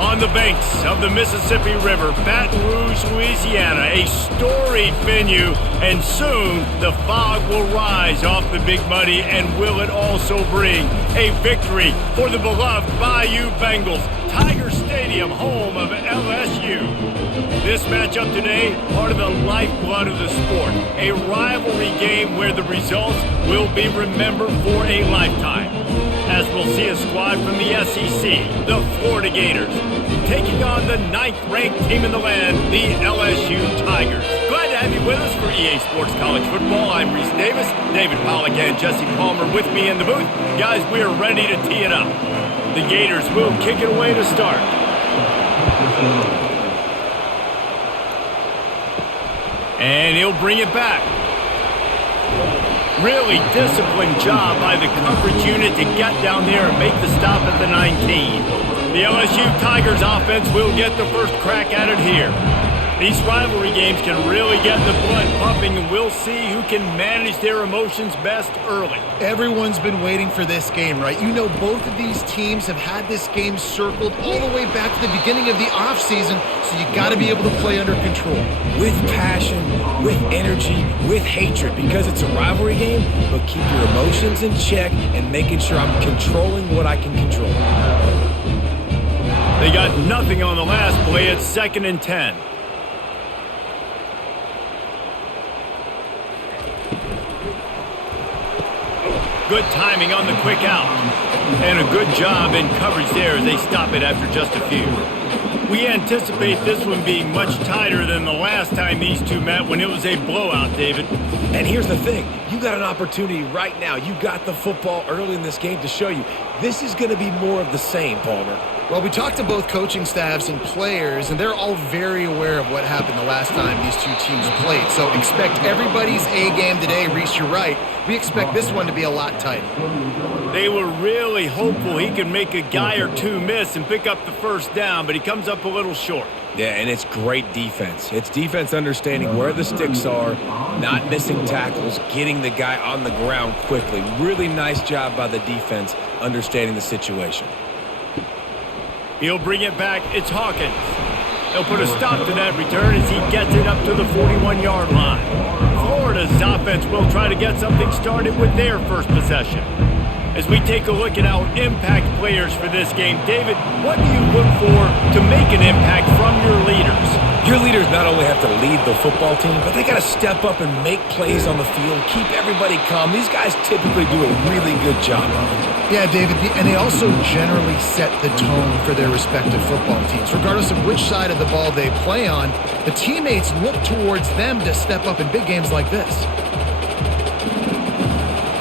On the banks of the Mississippi River, Baton Rouge, Louisiana, a storied venue, and soon the fog will rise off the Big Muddy, and will it also bring a victory for the beloved Bayou Bengals, Tiger Stadium, home of LSU. This matchup today, part of the lifeblood of the sport, a rivalry game where the results will be remembered for a lifetime. As we'll see a squad from the SEC, the Florida Gators, taking on the 9th-ranked team in the land, the LSU Tigers. Glad to have you with us for EA Sports College Football. I'm Reese Davis, David Pollack and Jesse Palmer with me in the booth. Guys, we are ready to tee it up. The Gators will kick it away to start. And he'll bring it back. Really disciplined job by the coverage unit to get down there and make the stop at the 19. The LSU Tigers offense will get the first crack at it here. These rivalry games can really get the blood pumping, and we'll see who can manage their emotions best early. Everyone's been waiting for this game, right? You know, both of these teams have had this game circled all the way back to the beginning of the offseason, so you got to be able to play under control. With passion, with energy, with hatred, because it's a rivalry game, but keep your emotions in check and making sure I'm controlling what I can control. They got nothing on the last play. It's 2nd and 10. Good timing on the quick out. And a good job in coverage there as they stop it after just a few. We anticipate this one being much tighter than the last time these two met when it was a blowout, David. And here's the thing. You got an opportunity right now. You got the football early in this game to show you. This is going to be more of the same, Palmer. Well, we talked to both coaching staffs and players, and they're all very aware of what happened the last time these two teams played. So expect everybody's A game today. Reese, you're right. We expect this one to be a lot tighter. They were really hopeful he could make a guy or two miss and pick up the first down, but he comes up a little short. Yeah, and it's great defense. It's defense understanding where the sticks are, not missing tackles, getting the guy on the ground quickly. Really nice job by the defense understanding the situation. He'll bring it back. It's Hawkins. He'll put a stop to that return as he gets it up to the 41-yard line. Florida's offense will try to get something started with their first possession. As we take a look at our impact players for this game, David, what do you look for to make an impact from your leaders? Your leaders not only have to lead the football team, but they got to step up and make plays on the field, keep everybody calm. These guys typically do a really good job of it. Yeah, David, and they also generally set the tone for their respective football teams. Regardless of which side of the ball they play on, the teammates look towards them to step up in big games like this.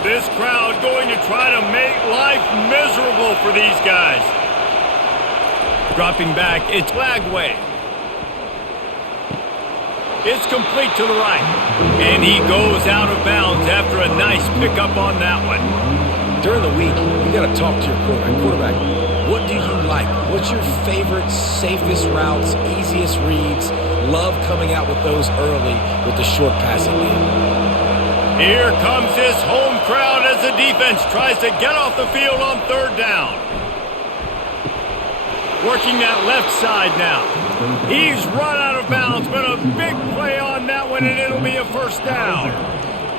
This crowd going to try to make life miserable for these guys. Dropping back, it's Lagway. It's complete to the right. And he goes out of bounds after a nice pickup on that one. During the week, you got to talk to your quarterback. What do you like? What's your favorite, safest routes, easiest reads? Love coming out with those early with the short passing game. Here comes this home crowd as the defense tries to get off the field on 3rd down. Working that left side now. He's run out of bounds, but a big play on that one, and it'll be a first down.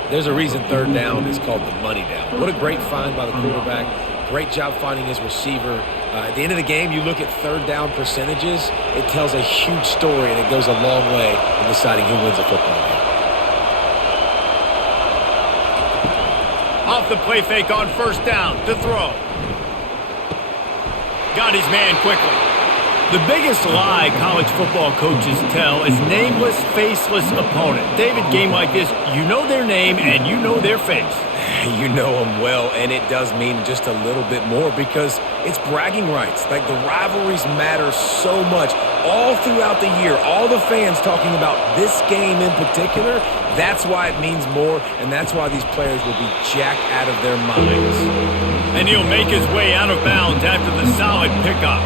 There's a reason 3rd down is called the money down. What a great find by the quarterback. Great job finding his receiver. At the end of the game, you look at 3rd down percentages. It tells a huge story, and it goes a long way in deciding who wins a football game. Off the play fake on 1st down to throw. Got his man quickly. The biggest lie college football coaches tell is nameless, faceless opponent. David, game like this, you know their name and you know their face. You know them well, and it does mean just a little bit more because it's bragging rights. Like, the rivalries matter so much all throughout the year. All the fans talking about this game in particular, that's why it means more, and that's why these players will be jacked out of their minds. And he'll make his way out of bounds after the solid pickup.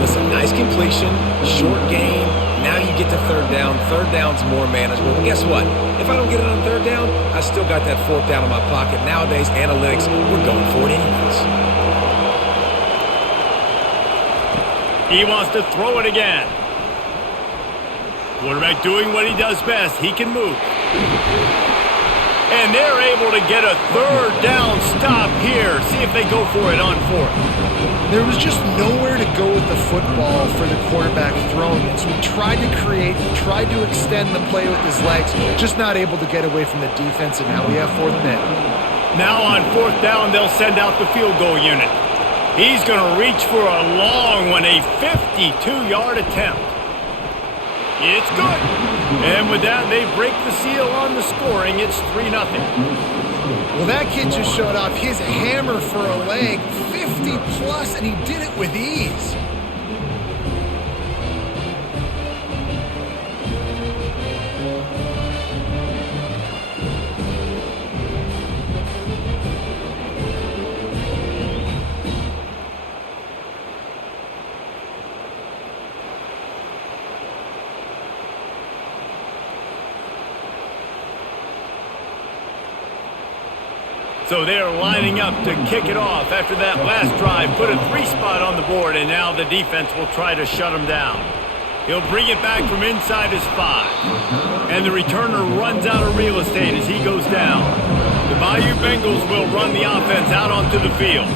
Listen, nice completion, short gain. Now you get to 3rd down. 3rd down's more manageable. But guess what? If I don't get it on 3rd down, I still got that 4th down in my pocket. Nowadays, analytics, we're going for it anyways. He wants to throw it again. Quarterback doing what he does best. He can move. And they're able to get a third down stop here. See if they go for it on fourth. There was just nowhere to go with the football for the quarterback throwing it. So he tried to create, he tried to extend the play with his legs, just not able to get away from the defense, and now we have 4th and 8. Now on 4th down, they'll send out the field goal unit. He's going to reach for a long one, a 52-yard attempt. It's good. And with that, they break the seal on the scoring. It's 3-0. Well, that kid just showed off his hammer for a leg, 50-plus, and he did it with ease. So they're lining up to kick it off after that last drive. Put a 3-spot on the board, and now the defense will try to shut him down. He'll bring it back from inside his 5. And the returner runs out of real estate as he goes down. The Bayou Bengals will run the offense out onto the field.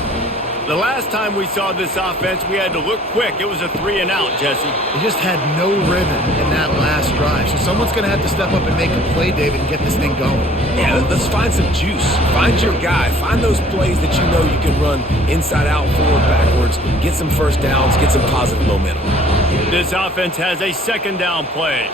The last time we saw this offense, we had to look quick. It was a 3-and-out, Jesse. They just had no rhythm in that last drive. So someone's going to have to step up and make a play, David, and get this thing going. Yeah, let's find some juice. Find your guy. Find those plays that you know you can run inside out, forward, backwards. Get some first downs. Get some positive momentum. This offense has a 2nd down play.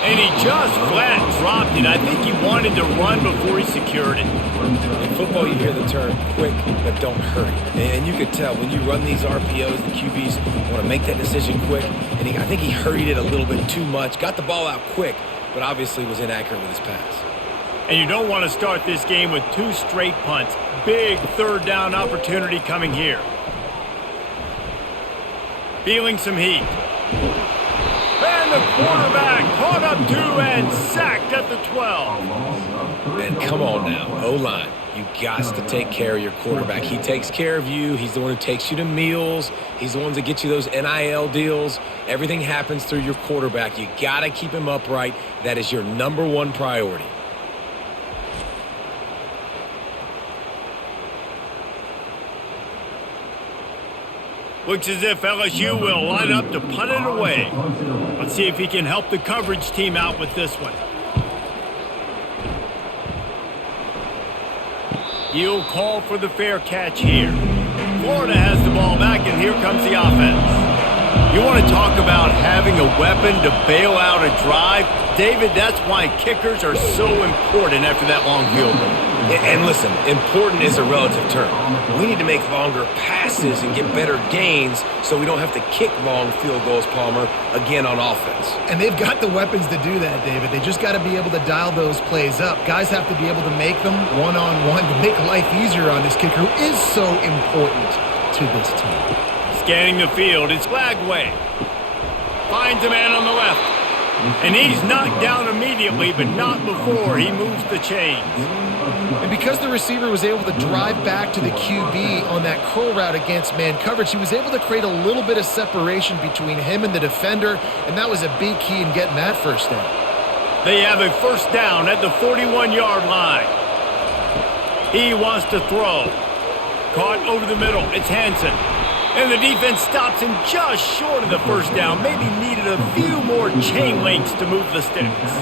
And he just flat dropped it. I think he wanted to run before he secured it. In football, you hear the term quick, but don't hurry. And you could tell when you run these RPOs, the QBs want to make that decision quick. And I think he hurried it a little bit too much. Got the ball out quick, but obviously was inaccurate with his pass. And you don't want to start this game with 2 straight punts. Big 3rd down opportunity coming here. Feeling some heat. And the quarterback caught up 2 and sacked at the 12. And come on now, O-line. You got to take care of your quarterback. He takes care of you. He's the one who takes you to meals. He's the one that gets you those NIL deals. Everything happens through your quarterback. You got to keep him upright. That is your #1 priority. Looks as if LSU will line up to punt it away. Let's see if he can help the coverage team out with this one. He'll call for the fair catch here. Florida has the ball back, and here comes the offense. You want to talk about having a weapon to bail out a drive? David, that's why kickers are so important after that long field goal. And listen, important is a relative term. We need to make longer passes and get better gains so we don't have to kick long field goals, Palmer, again on offense. And they've got the weapons to do that, David. They just got to be able to dial those plays up. Guys have to be able to make them one-on-one to make life easier on this kicker who is so important to this team. Scanning the field, it's Lagway. Finds a man on the left. And he's knocked down immediately, but not before he moves the chains. And because the receiver was able to drive back to the QB on that curl route against man coverage, he was able to create a little bit of separation between him and the defender, and that was a big key in getting that first down. They have a 1st down at the 41-yard line. He wants to throw. Caught over the middle. It's Hansen. And the defense stops him just short of the 1st down. Maybe needed a few more chain links to move the sticks.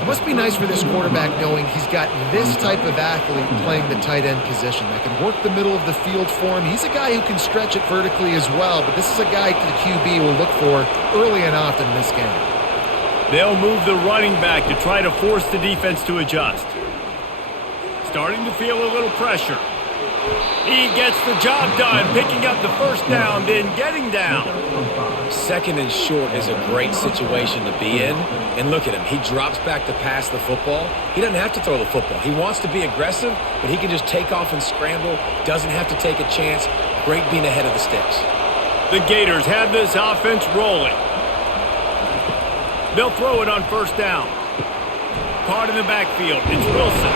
It must be nice for this quarterback knowing he's got this type of athlete playing the tight end position that can work the middle of the field for him. He's a guy who can stretch it vertically as well, but this is a guy the QB will look for early and often in this game. They'll move the running back to try to force the defense to adjust. Starting to feel a little pressure. He gets the job done, picking up the 1st down, then getting down. 2nd and short is a great situation to be in. And look at him. He drops back to pass the football. He doesn't have to throw the football. He wants to be aggressive, but he can just take off and scramble. Doesn't have to take a chance. Great being ahead of the sticks. The Gators have this offense rolling. They'll throw it on 1st down. Caught in the backfield. It's Wilson.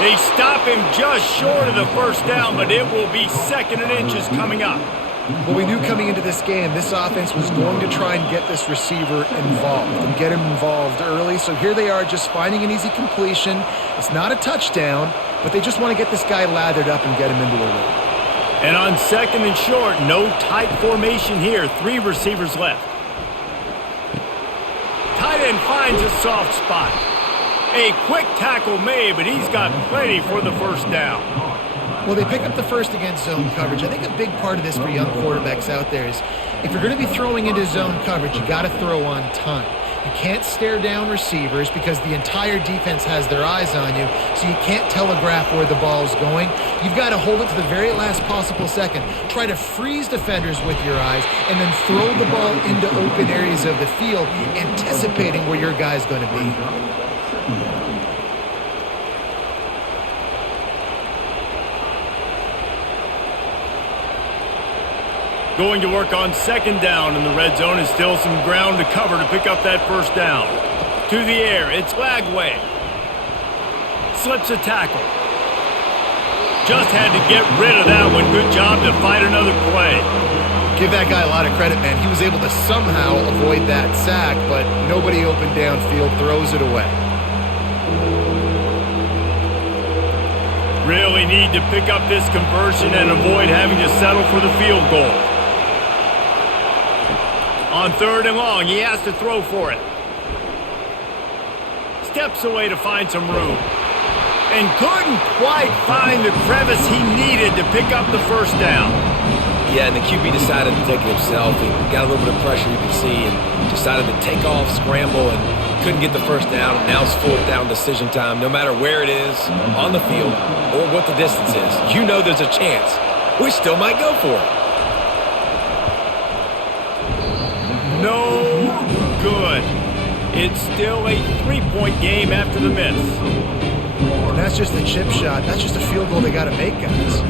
They stop him just short of the first down, but it will be 2nd and inches coming up. Well, we knew coming into this game, this offense was going to try and get this receiver involved and get him involved early. So here they are just finding an easy completion. It's not a touchdown, but they just want to get this guy lathered up and get him into a rhythm. And on 2nd and short, no tight formation here. 3 receivers left. Tight end finds a soft spot. A quick tackle made, but he's got plenty for the first down. Well, they pick up the first against zone coverage. I think a big part of this for young quarterbacks out there is if you're going to be throwing into zone coverage, you got to throw on time. You can't stare down receivers because the entire defense has their eyes on you, so you can't telegraph where the ball's going. You've got to hold it to the very last possible second. Try to freeze defenders with your eyes and then throw the ball into open areas of the field, anticipating where your guy's going to be. Going to work on 2nd down in the red zone, and still some ground to cover to pick up that first down. To the air, it's Lagway. Slips a tackle. Just had to get rid of that one. Good job to fight another play. Give that guy a lot of credit, man. He was able to somehow avoid that sack, but nobody open downfield, throws it away. Really need to pick up this conversion and avoid having to settle for the field goal. On 3rd and long, he has to throw for it. Steps away to find some room. And couldn't quite find the crevice he needed to pick up the first down. Yeah, and the QB decided to take it himself. He got a little bit of pressure, you can see, and decided to take off, scramble, and couldn't get the first down. Now it's 4th down decision time. No matter where it is, on the field, or what the distance is, you know there's a chance. We still might go for it. No good. It's still a 3-point game after the miss. And that's just a chip shot. That's just a field goal they got to make, guys.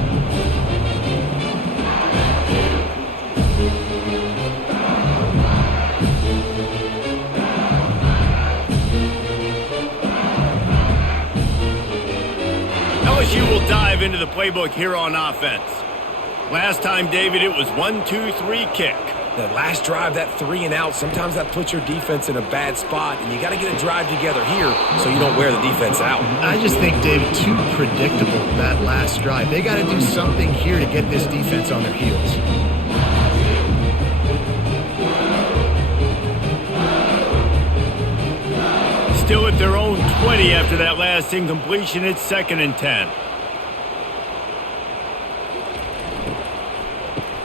LSU will dive into the playbook here on offense. Last time, David, it was 1-2-3 kick. That last drive, that 3 and out, sometimes that puts your defense in a bad spot, and you got to get a drive together here so you don't wear the defense out. I just think, David, too predictable, that last drive. They got to do something here to get this defense on their heels. Still at their own 20 after that last incompletion. It's 2nd and 10.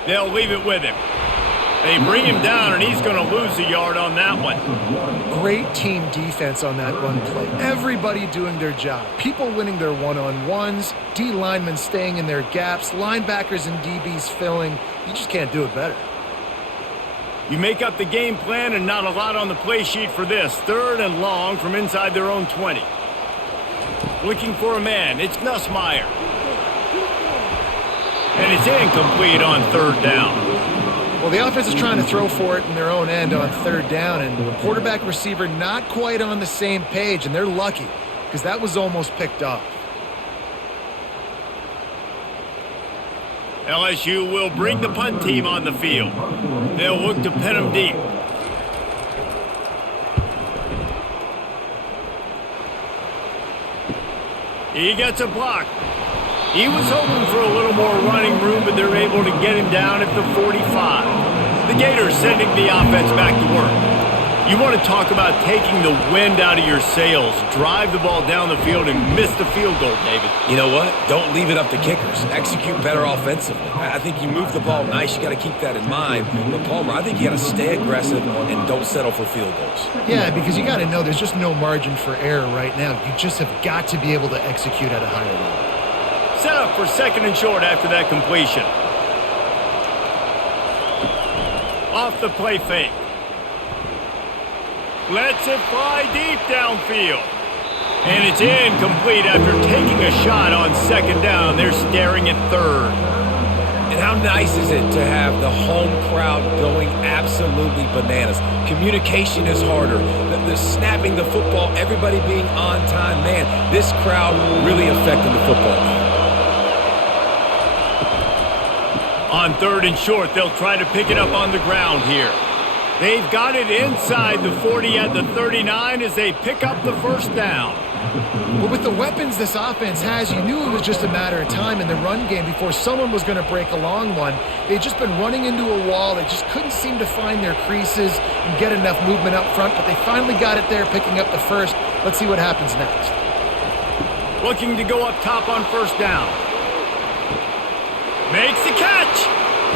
They'll leave it with him. They bring him down, and he's going to lose a yard on that one. Great team defense on that run play. Everybody doing their job. People winning their one-on-ones, D linemen staying in their gaps, linebackers and DBs filling. You just can't do it better. You make up the game plan, and not a lot on the play sheet for this. 3rd and long from inside their own 20. Looking for a man. It's Nussmeier. And it's incomplete on 3rd down. Well, the offense is trying to throw for it in their own end on 3rd down, and quarterback receiver not quite on the same page, and they're lucky because that was almost picked off. LSU will bring the punt team on the field. They'll look to pin them deep. He gets a block. He was hoping for a little more running room, but they're able to get him down at the 45. The Gators sending the offense back to work. You want to talk about taking the wind out of your sails. Drive the ball down the field and miss the field goal, David. You know what? Don't leave it up to kickers. Execute better offensively. I think you move the ball nice. You got to keep that in mind. But, Palmer, I think you got to stay aggressive and don't settle for field goals. Yeah, because you got to know there's just no margin for error right now. You just have got to be able to execute at a higher level. Set up for 2nd and short after that completion. Off the play fake. Lets it fly deep downfield. And it's incomplete after taking a shot on 2nd down. They're staring at 3rd. And how nice is it to have the home crowd going absolutely bananas? Communication is harder. The snapping the football, everybody being on time. Man, this crowd really affecting the football game. On 3rd and short, they'll try to pick it up on the ground here. They've got it inside the 40 at the 39 as they pick up the first down. But with the weapons this offense has, you knew it was just a matter of time in the run game before someone was going to break a long one. They'd just been running into a wall. They just couldn't seem to find their creases and get enough movement up front, but they finally got it there, picking up the first. Let's see what happens next. Looking to go up top on first down. Makes the catch,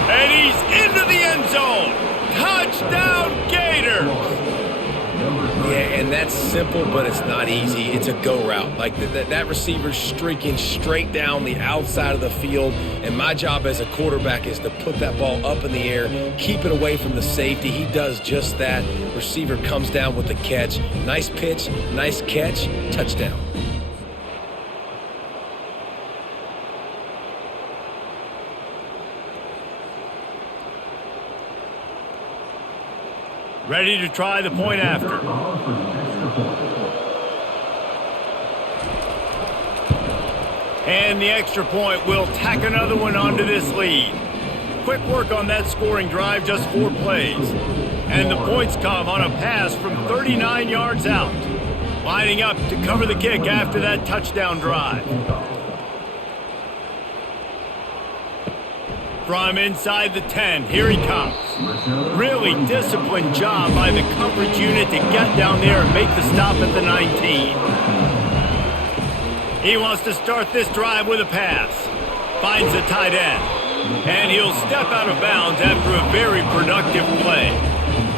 and he's into the end zone. Touchdown, Gators! Yeah, and that's simple, but it's not easy. It's a go route. Like that receiver's streaking straight down the outside of the field, and my job as a quarterback is to put that ball up in the air, keep it away from the safety. He does just that. Receiver comes down with the catch. Nice pitch, nice catch, touchdown. Ready to try the point after. And the extra point will tack another one onto this lead. Quick work on that scoring drive, just 4 plays. And the points come on a pass from 39 yards out. Lining up to cover the kick after that touchdown drive. From inside the 10, here he comes. Really disciplined job by the coverage unit to get down there and make the stop at the 19. He wants to start this drive with a pass. Finds the tight end. And he'll step out of bounds after a very productive play.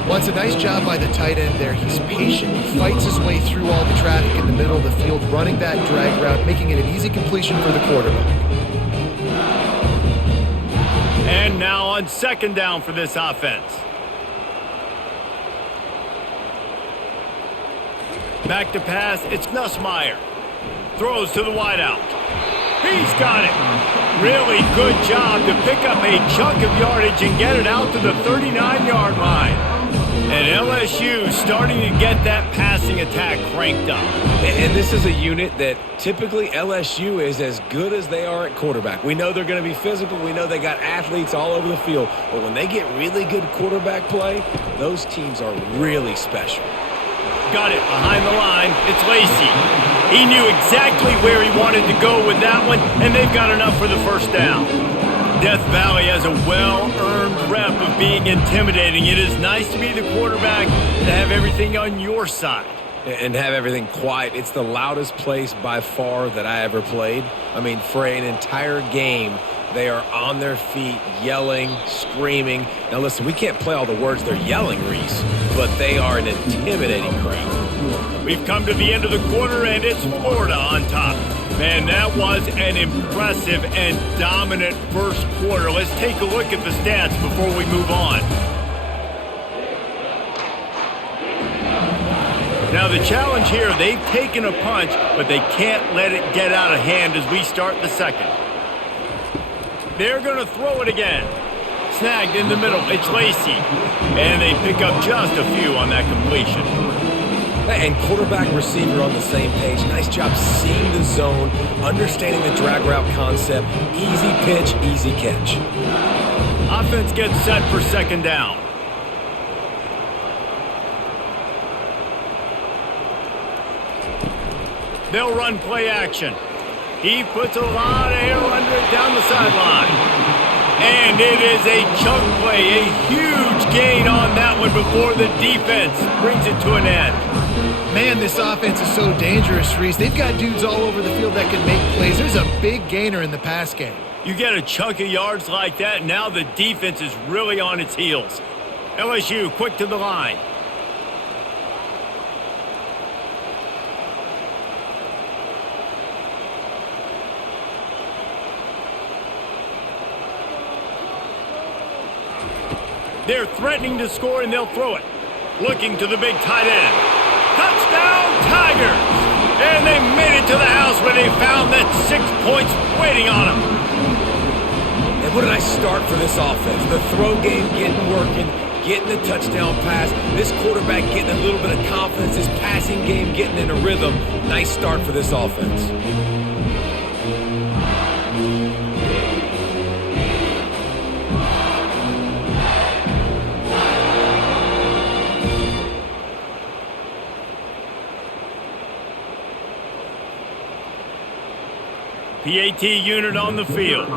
Well, it's a nice job by the tight end there. He's patient. He fights his way through all the traffic in the middle of the field, running that drag route, making it an easy completion for the quarterback. And now on 2nd down for this offense. Back to pass, it's Nussmeier. Throws to the wideout. He's got it. Really good job to pick up a chunk of yardage and get it out to the 39-yard line. And LSU starting to get that passing attack cranked up. And this is a unit that typically LSU is as good as they are at quarterback. We know they're going to be physical. We know they got athletes all over the field. But when they get really good quarterback play, those teams are really special. Got it behind the line. It's Lacey. He knew exactly where he wanted to go with that one, and they've got enough for the first down. Death Valley has a well-earned rep of being intimidating. It is nice to be the quarterback to have everything on your side. And have everything quiet. It's the loudest place by far that I ever played. I mean, for an entire game, they are on their feet, yelling, screaming. Now listen, we can't play all the words they're yelling, Reese, but they are an intimidating crowd. We've come to the end of the quarter, and it's Florida on top. Man, that was an impressive and dominant first quarter. Let's take a look at the stats before we move on. Now the challenge here, they've taken a punch, but they can't let it get out of hand as we start the second. They're going to throw it again. Snagged in the middle, it's Lacey. And they pick up just a few on that completion. And quarterback receiver on the same page. Nice job seeing the zone, understanding the drag route concept. Easy pitch, easy catch. Offense gets set for 2nd down. They'll run play action. He puts a lot of air under it down the sideline. And it is a chunk play, a huge gain on that one before the defense brings it to an end. Man, this offense is so dangerous, Reese. They've got dudes all over the field that can make plays. There's a big gainer in the pass game. You get a chunk of yards like that, now the defense is really on its heels. LSU quick to the line. They're threatening to score, and they'll throw it. Looking to the big tight end. Touchdown, Tigers! And they made it to the house where they found that 6 points waiting on them. what a nice start for this offense. The throw game working, getting the touchdown pass. This quarterback getting a little bit of confidence. This passing game getting in a rhythm. Nice start for this offense. PAT unit on the field.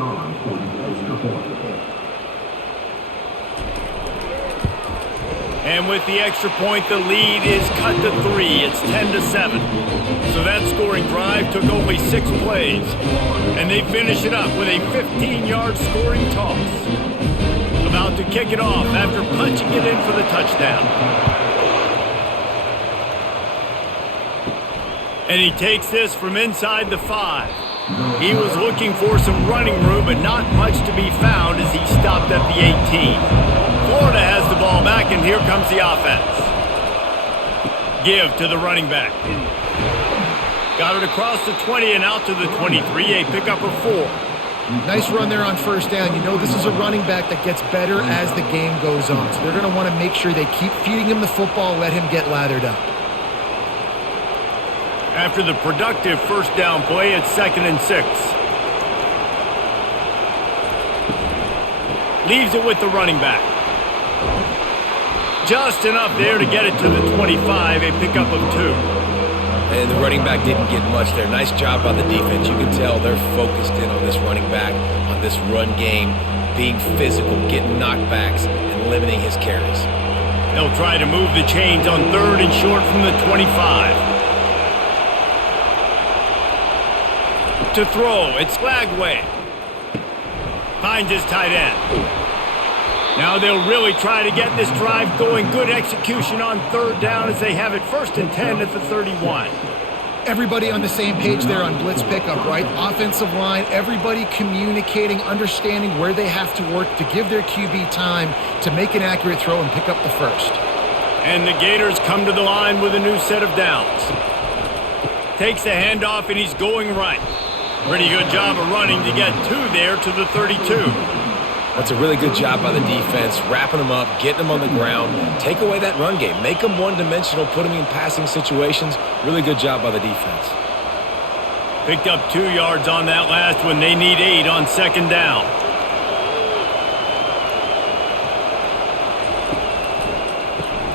And with the extra point, the lead is cut to 3. It's 10-7. So that scoring drive took only 6 plays. And they finish it up with a 15-yard scoring toss. About to kick it off after punching it in for the touchdown. And he takes this from inside the 5. He was looking for some running room, but not much to be found as he stopped at the 18. Florida has the ball back, and here comes the offense. Give to the running back. Got it across the 20 and out to the 23, a pickup of 4. Nice run there on first down. You know this is a running back that gets better as the game goes on. So they're going to want to make sure they keep feeding him the football, let him get lathered up. After the productive first down play, it's 2nd and 6. Leaves it with the running back. Just enough there to get it to the 25, a pickup of 2. And the running back didn't get much there. Nice job by the defense. You can tell they're focused in on this running back, on this run game, being physical, getting knockbacks, and limiting his carries. They'll try to move the chains on 3rd and short from the 25. To throw, it's Lagway. Finds his tight end. Now they'll really try to get this drive going. Good execution on 3rd down as they have it 1st and 10 at the 31. Everybody on the same page there on blitz pickup, right? Offensive line, everybody communicating, understanding where they have to work to give their QB time to make an accurate throw and pick up the 1st. And the Gators come to the line with a new set of downs. Takes the handoff and he's going right. Pretty good job of running to get 2 there to the 32. That's a really good job by the defense, wrapping them up, getting them on the ground. Take away that run game. Make them one-dimensional, put them in passing situations. Really good job by the defense. Picked up 2 yards on that last one. They need 8 on 2nd down.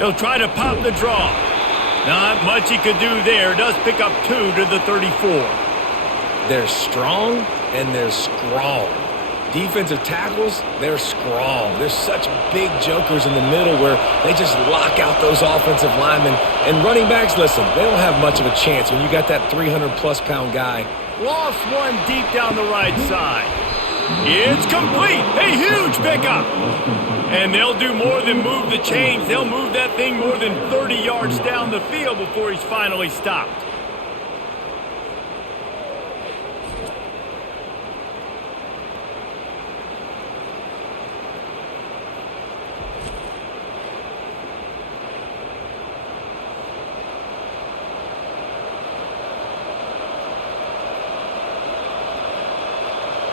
They'll try to pop the draw. Not much he could do there. Does pick up 2 to the 34. They're strong and they're strong. Defensive tackles, they're strong. There's such big jokers in the middle where they just lock out those offensive linemen. And running backs, listen, they don't have much of a chance when you got that 300-plus pound guy. Lost one deep down the right side. It's complete. A huge pickup. And they'll do more than move the chains. They'll move that thing more than 30 yards down the field before he's finally stopped.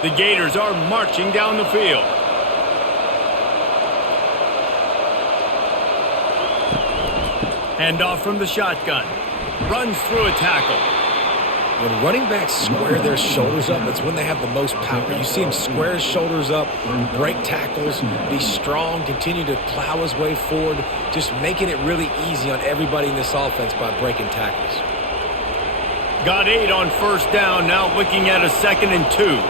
The Gators are marching down the field. Handoff from the shotgun. Runs through a tackle. When running backs square their shoulders up, that's when they have the most power. You see him square his shoulders up, break tackles, be strong, continue to plow his way forward, just making it really easy on everybody in this offense by breaking tackles. Got 8 on first down, now looking at a 2nd and 2.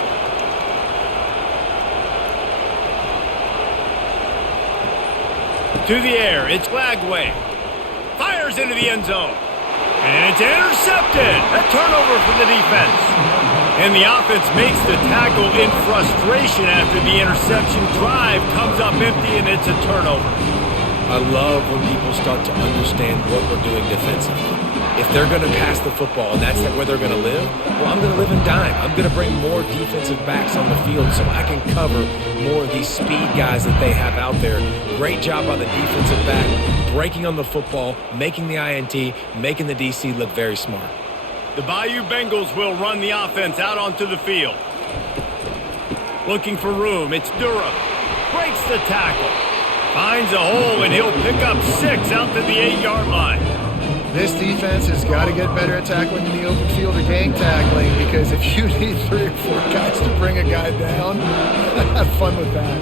To the air, it's Lagway. Fires into the end zone. And it's intercepted. A turnover for the defense. And the offense makes the tackle in frustration after the interception. Drive comes up empty, and it's a turnover. I love when people start to understand what we're doing defensively. If they're going to pass the football and that's where they're going to live, well, I'm going to live in dime. I'm going to bring more defensive backs on the field so I can cover more of these speed guys that they have out there. Great job by the defensive back, breaking on the football, making the INT, making the DC look very smart. The Bayou Bengals will run the offense out onto the field. Looking for room. It's Durham. Breaks the tackle. Finds a hole, and he'll pick up 6 out to the 8-yard line. This defense has got to get better at tackling in the open field or gang tackling, because if you need 3 or 4 guys to bring a guy down, have fun with that.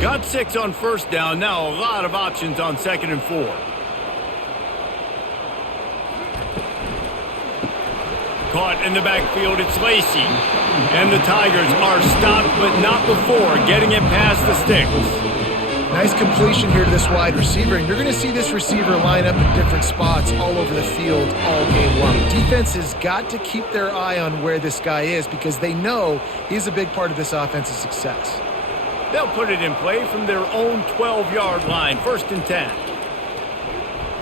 Got 6 on first down. Now a lot of options on 2nd and 4. Caught in the backfield, it's Lacey. And the Tigers are stopped, but not before getting it past the sticks. Nice completion here to this wide receiver, and you're going to see this receiver line up in different spots all over the field all game long. Defense has got to keep their eye on where this guy is, because they know he's a big part of this offense's success. They'll put it in play from their own 12-yard line, 1st and 10.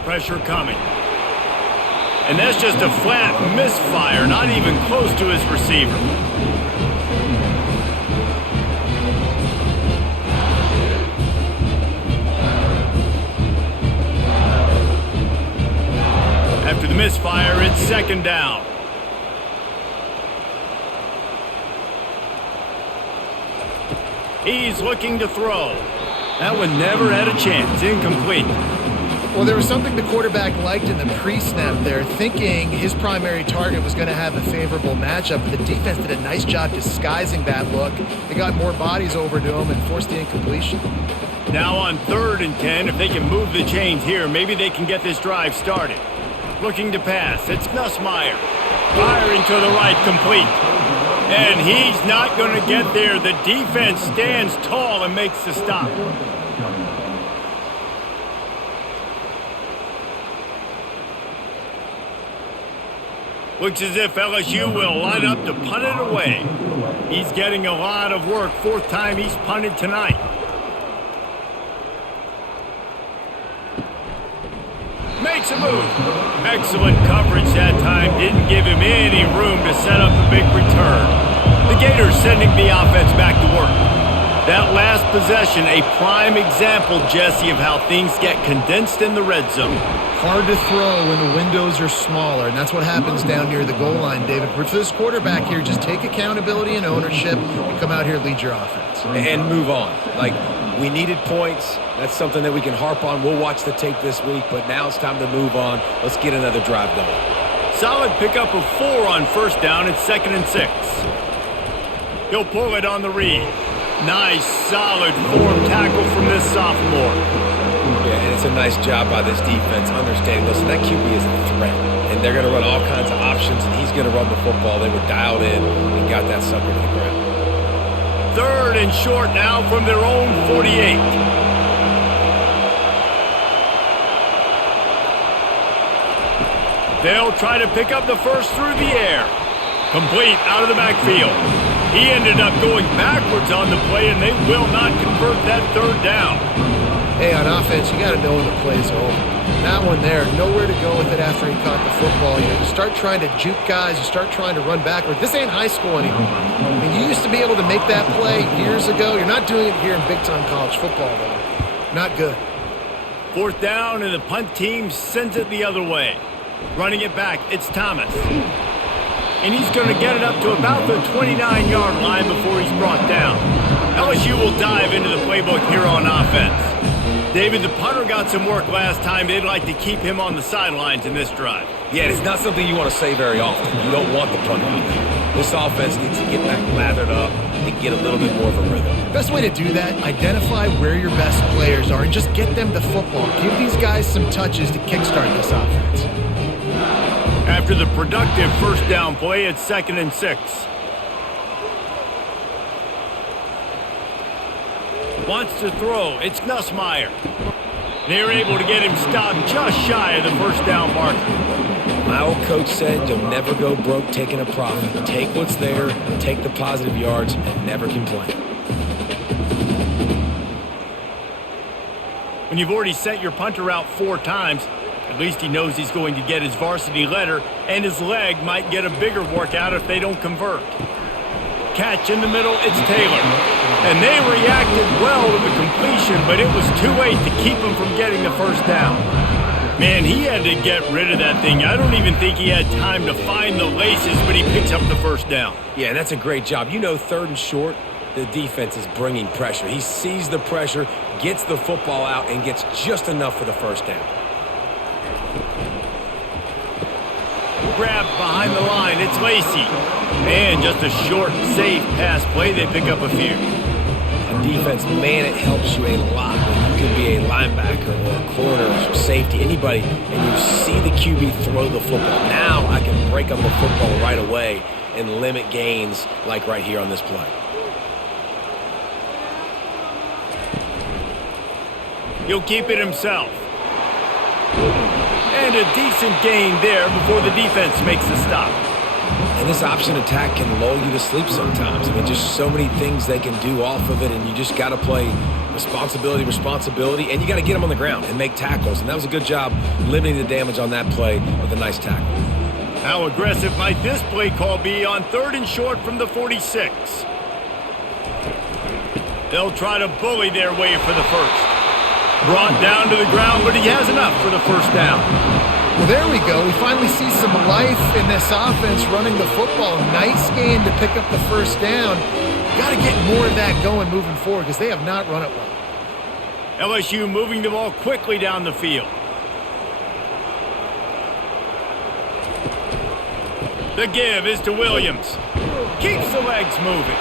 Pressure coming. And that's just a flat misfire, not even close to his receiver. After the misfire, it's 2nd down. He's looking to throw. That one never had a chance. Incomplete. Well, there was something the quarterback liked in the pre-snap there, thinking his primary target was going to have a favorable matchup. But the defense did a nice job disguising that look. They got more bodies over to him and forced the incompletion. Now on 3rd and 10, if they can move the chains here, maybe they can get this drive started. Looking to pass. It's Nussmeier. Firing to the right, complete. And he's not going to get there. The defense stands tall and makes the stop. Looks as if LSU will line up to punt it away. He's getting a lot of work. 4th time he's punted tonight. Makes a move. Excellent coverage that time. Didn't give him any room to set up a big return. The Gators sending the offense back to work. That last possession, a prime example, Jesse, of how things get condensed in the red zone. Hard to throw when the windows are smaller, and that's what happens down near the goal line, David. For this quarterback here, just take accountability and ownership and come out here and lead your offense. And move on. Like, we needed points. That's something that we can harp on. We'll watch the tape this week, but now it's time to move on. Let's get another drive going. Solid pickup of 4 on 1st down. It's 2nd and 6. He'll pull it on the read. Nice, solid form tackle from this sophomore. Yeah, and it's a nice job by this defense understanding, listen, that QB is a threat, and they're going to run all kinds of options, and he's going to run the football. They were dialed in and got that sucker to the ground. 3rd and short now from their own 48. They'll try to pick up the first through the air. Complete out of the backfield. He ended up going backwards on the play, and they will not convert that 3rd down. Hey, on offense, you got to know when the play's over. That one there, nowhere to go with it after he caught the football. You start trying to juke guys. You start trying to run backward. This ain't high school anymore. I mean, you used to be able to make that play years ago. You're not doing it here in big-time college football, though. Not good. 4th down, and the punt team sends it the other way. Running it back, it's Thomas. And he's going to get it up to about the 29-yard line before he's brought down. LSU will dive into the playbook here on offense. David, the punter got some work last time. They'd like to keep him on the sidelines in this drive. Yeah, it's not something you want to say very often. You don't want the punter out there. This offense needs to get back lathered up and get a little bit more of a rhythm. Best way to do that, identify where your best players are and just get them the football. Give these guys some touches to kickstart this offense. After the productive 1st down play, it's 2nd and 6. Wants to throw. It's Nussmeier. They're able to get him stopped just shy of the 1st down marker. My old coach said you'll never go broke taking a profit. Take what's there, take the positive yards, and never complain. When you've already sent your punter out 4 times, at least he knows he's going to get his varsity letter, and his leg might get a bigger workout if they don't convert. Catch in the middle, it's Taylor. And they reacted well to the completion, but it was too late to keep him from getting the 1st down. Man, he had to get rid of that thing. I don't even think he had time to find the laces, but he picks up the first down. Yeah, that's a great job. You know, 3rd and short, the defense is bringing pressure. He sees the pressure, gets the football out, and gets just enough for the first down. Grabbed behind the line, it's Lacey. And just a short, safe pass play, they pick up a few. Defense, man, it helps you a lot when you can be a linebacker or a corner or safety, anybody, and you see the QB throw the football. Now I can break up the football right away and limit gains like right here on this play. He'll keep it himself. And a decent gain there before the defense makes the stop. And this option attack can lull you to sleep sometimes. I mean, just so many things they can do off of it, and you just got to play responsibility, and you got to get them on the ground and make tackles. And that was a good job limiting the damage on that play with a nice tackle. How aggressive might this play call be on 3rd and short from the 46? They'll try to bully their way for the first. Brought down to the ground, but he has enough for the first down. Well, there we go. We finally see some life in this offense running the football. Nice game to pick up the first down. Got to get more of that going moving forward because they have not run it well. LSU moving the ball quickly down the field. The give is to Williams. Keeps the legs moving.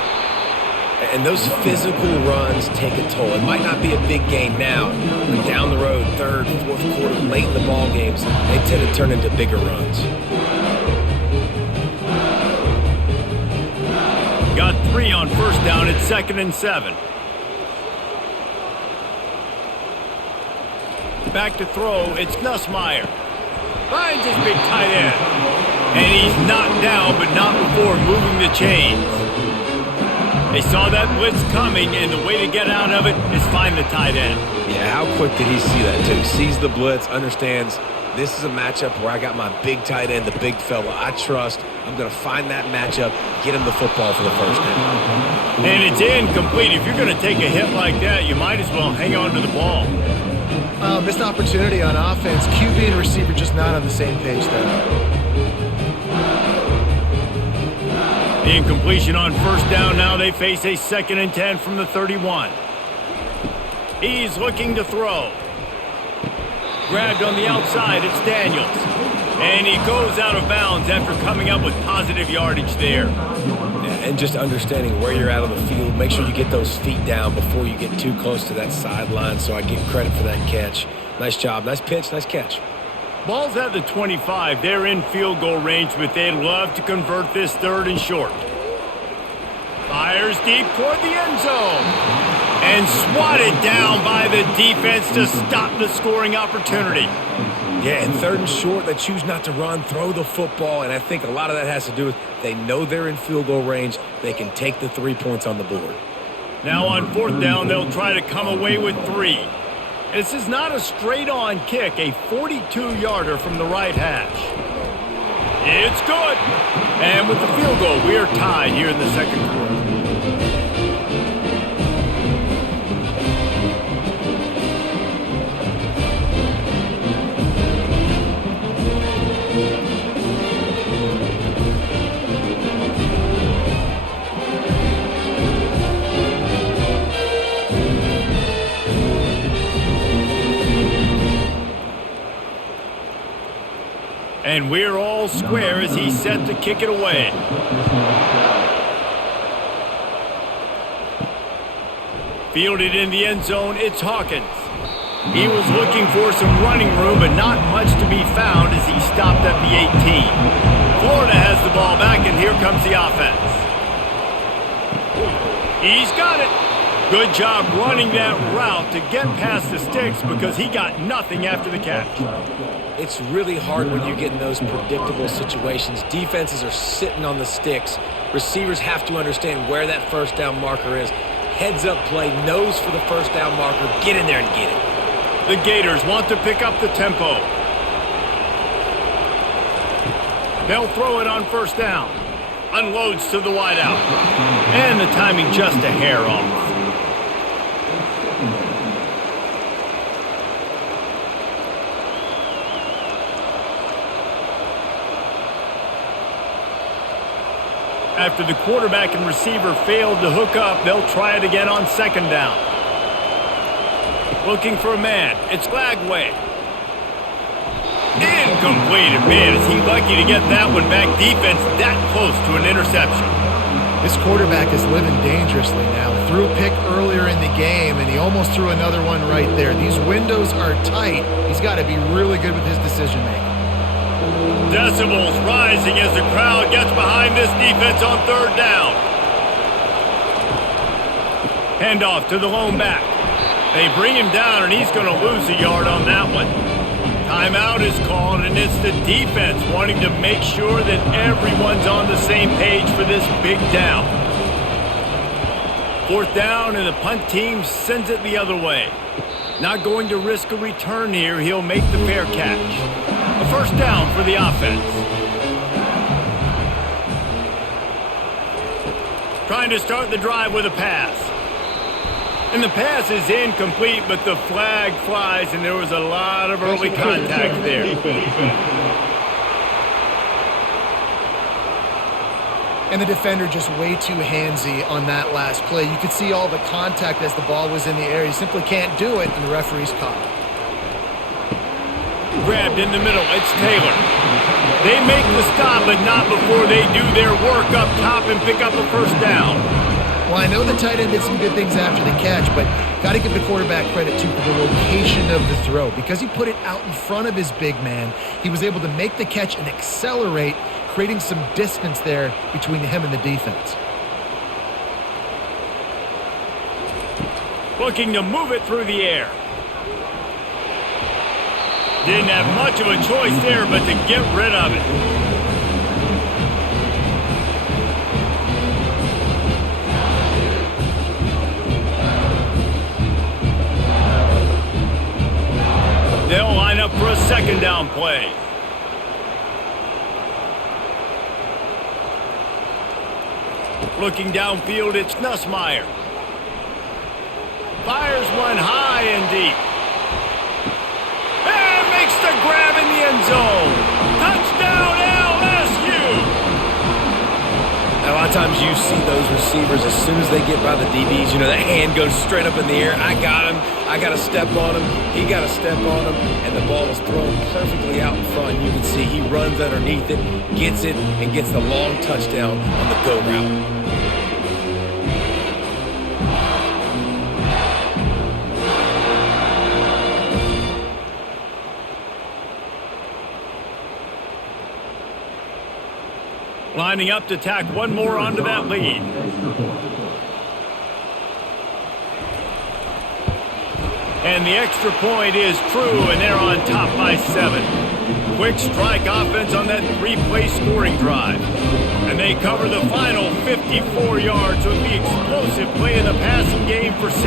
And those physical runs take a toll. It might not be a big gain now, but down the road, 3rd, 4th quarter, late in the ball games, they tend to turn into bigger runs. Got 3 on first down. It's 2nd and 7. Back to throw. It's Nussmeier. Finds his big tight end. And he's knocked down, but not before moving the chains. They saw that blitz coming, and the way to get out of it is find the tight end. Yeah, how quick did he see that, too? Sees the blitz, understands this is a matchup where I got my big tight end, the big fella I trust. I'm going to find that matchup, get him the football for the first down. And it's incomplete. If you're going to take a hit like that, you might as well hang on to the ball. Missed opportunity on offense. QB and receiver just not on the same page there. The incompletion on first down. Now they face a 2nd and 10 from the 31. He's looking to throw. Grabbed on the outside. It's Daniels. And he goes out of bounds after coming up with positive yardage there. Yeah, and just understanding where you're at on the field. Make sure you get those feet down before you get too close to that sideline, so I give credit for that catch. Nice job. Nice pitch. Nice catch. Ball's at the 25. They're in field goal range, but they'd love to convert this 3rd and short. Fires deep toward the end zone. And swatted down by the defense to stop the scoring opportunity. Yeah, and 3rd and short, they choose not to run, throw the football, and I think a lot of that has to do with they know they're in field goal range. They can take the 3 points on the board. Now on 4th down, they'll try to come away with 3. This is not a straight-on kick, a 42-yarder from the right hash. It's good. And with the field goal, we are tied here in the 2nd quarter. And we're all square as he's set to kick it away. Fielded in the end zone, it's Hawkins. He was looking for some running room, but not much to be found as he stopped at the 18. Florida has the ball back, and here comes the offense. He's got it. Good job running that route to get past the sticks because he got nothing after the catch. It's really hard when you get in those predictable situations. Defenses are sitting on the sticks. Receivers have to understand where that first down marker is. Heads up play, nose for the first down marker. Get in there and get it. The Gators want to pick up the tempo. They'll throw it on first down. Unloads to the wideout. And the timing just a hair off. After the quarterback and receiver failed to hook up, they'll try it again on second down. Looking for a man. It's Glagway. Incomplete. Man, is he lucky to get that one back. Defense that close to an interception. This quarterback is living dangerously now. Threw a pick earlier in the game, and he almost threw another one right there. These windows are tight. He's got to be really good with his decision-making. Decibels rising as the crowd gets behind this defense on third down. Handoff to the lone back. They bring him down, and he's going to lose a yard on that one. Timeout is called, and it's the defense wanting to make sure that everyone's on the same page for this big down. Fourth down, and the punt team sends it the other way. Not going to risk a return here. He'll make the fair catch. A first down for the offense. Trying to start the drive with a pass. And the pass is incomplete, but the flag flies, and there was a lot of early contact there. And the defender just way too handsy on that last play. You could see all the contact as the ball was in the air. You simply can't do it, and the referee's caught it. Grabbed in the middle. It's Taylor. They make the stop, but not before they do their work up top and pick up a first down. Well, I know the tight end did some good things after the catch, but got to give the quarterback credit, too, for the location of the throw. Because he put it out in front of his big man, he was able to make the catch and accelerate, creating some distance there between him and the defense. Looking to move it through the air. Didn't have much of a choice there, but to get rid of it. They'll line up for a second down play. Looking downfield, it's Nussmeier. Fires one high and deep. And makes the grab in the end zone. Touchdown, LSU! A lot of times you see those receivers, as soon as they get by the DBs, you know, that hand goes straight up in the air. I got him. I got to step on him. He got to step on him. And the ball is thrown perfectly out in front. You can see he runs underneath it, gets it, and gets the long touchdown on the go route. Lining up to tack one more onto that lead. And the extra point is true, and they're on top by 7. Quick strike offense on that 3-play scoring drive. And they cover the final 54 yards with the explosive play in the passing game for 6.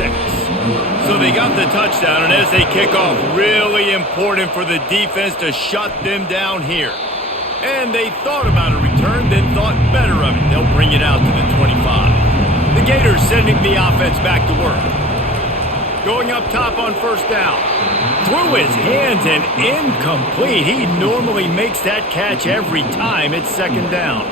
So they got the touchdown, and as they kick off, really important for the defense to shut them down here. And they thought about a return, then thought better of it. They'll bring it out to the 25. The Gators sending the offense back to work. Going up top on first down. Through his hands and incomplete. He normally makes that catch every time. It's second down.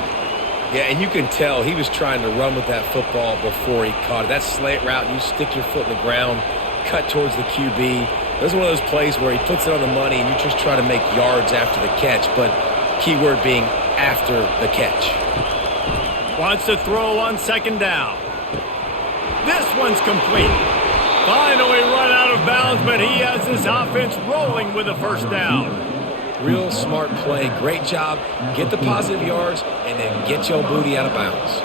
Yeah, and you can tell he was trying to run with that football before he caught it. That slant route, you stick your foot in the ground, cut towards the QB. This is one of those plays where he puts it on the money and you just try to make yards after the catch, but keyword being after the catch. Wants to throw on second down. This one's complete. Finally run out of bounds, but he has this offense rolling with a first down. Real smart play. Great job. Get the positive yards and then get your booty out of bounds.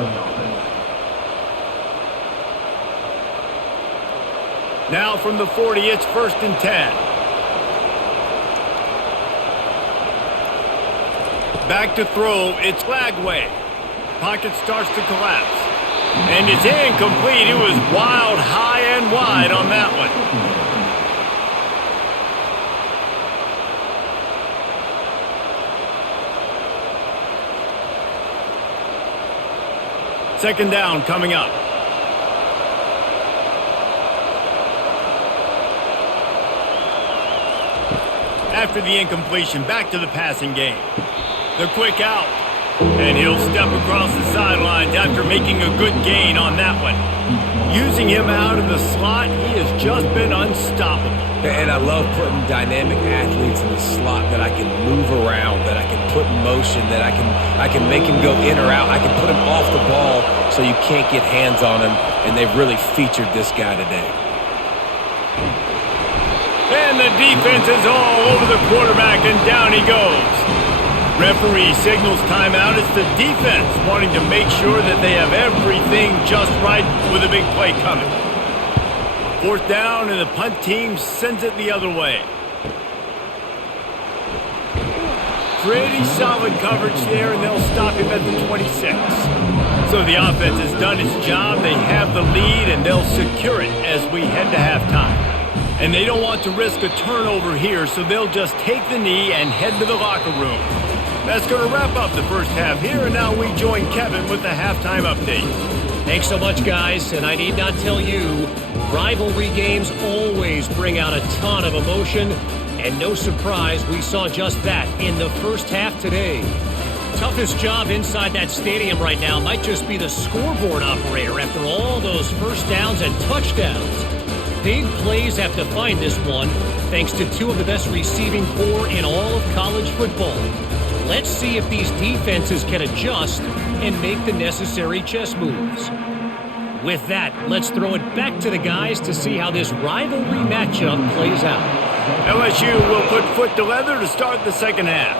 Now from the 40, it's 1st and 10. Back to throw, it's Glagway. Pocket starts to collapse. And it's incomplete. It was wild, high and wide on that one. Second down coming up. After the incompletion, back to the passing game. The quick out. And he'll step across the sidelines after making a good gain on that one. Using him out of the slot, he has just been unstoppable. And I love putting dynamic athletes in the slot that I can move around, that I can put in motion, that I can make him go in or out. I can put him off the ball so you can't get hands on him, and they've really featured this guy today. And the defense is all over the quarterback, and down he goes. Referee signals timeout. It's the defense wanting to make sure that they have everything just right with a big play coming. 4th down, and the punt team sends it the other way. Pretty solid coverage there, and they'll stop him at the 26. So the offense has done its job. They have the lead, and they'll secure it as we head to halftime. And they don't want to risk a turnover here, so they'll just take the knee and head to the locker room. That's going to wrap up the first half here, and now we join Kevin with the halftime update. Thanks so much, guys, and I need not tell you, rivalry games always bring out a ton of emotion, and no surprise we saw just that in the first half today. Toughest job inside that stadium right now might just be the scoreboard operator after all those first downs and touchdowns. Big plays have defined this one, thanks to 2 of the best receiving corps in all of college football. Let's see if these defenses can adjust and make the necessary chess moves. With that, let's throw it back to the guys to see how this rivalry matchup plays out. LSU will put foot to leather to start the second half.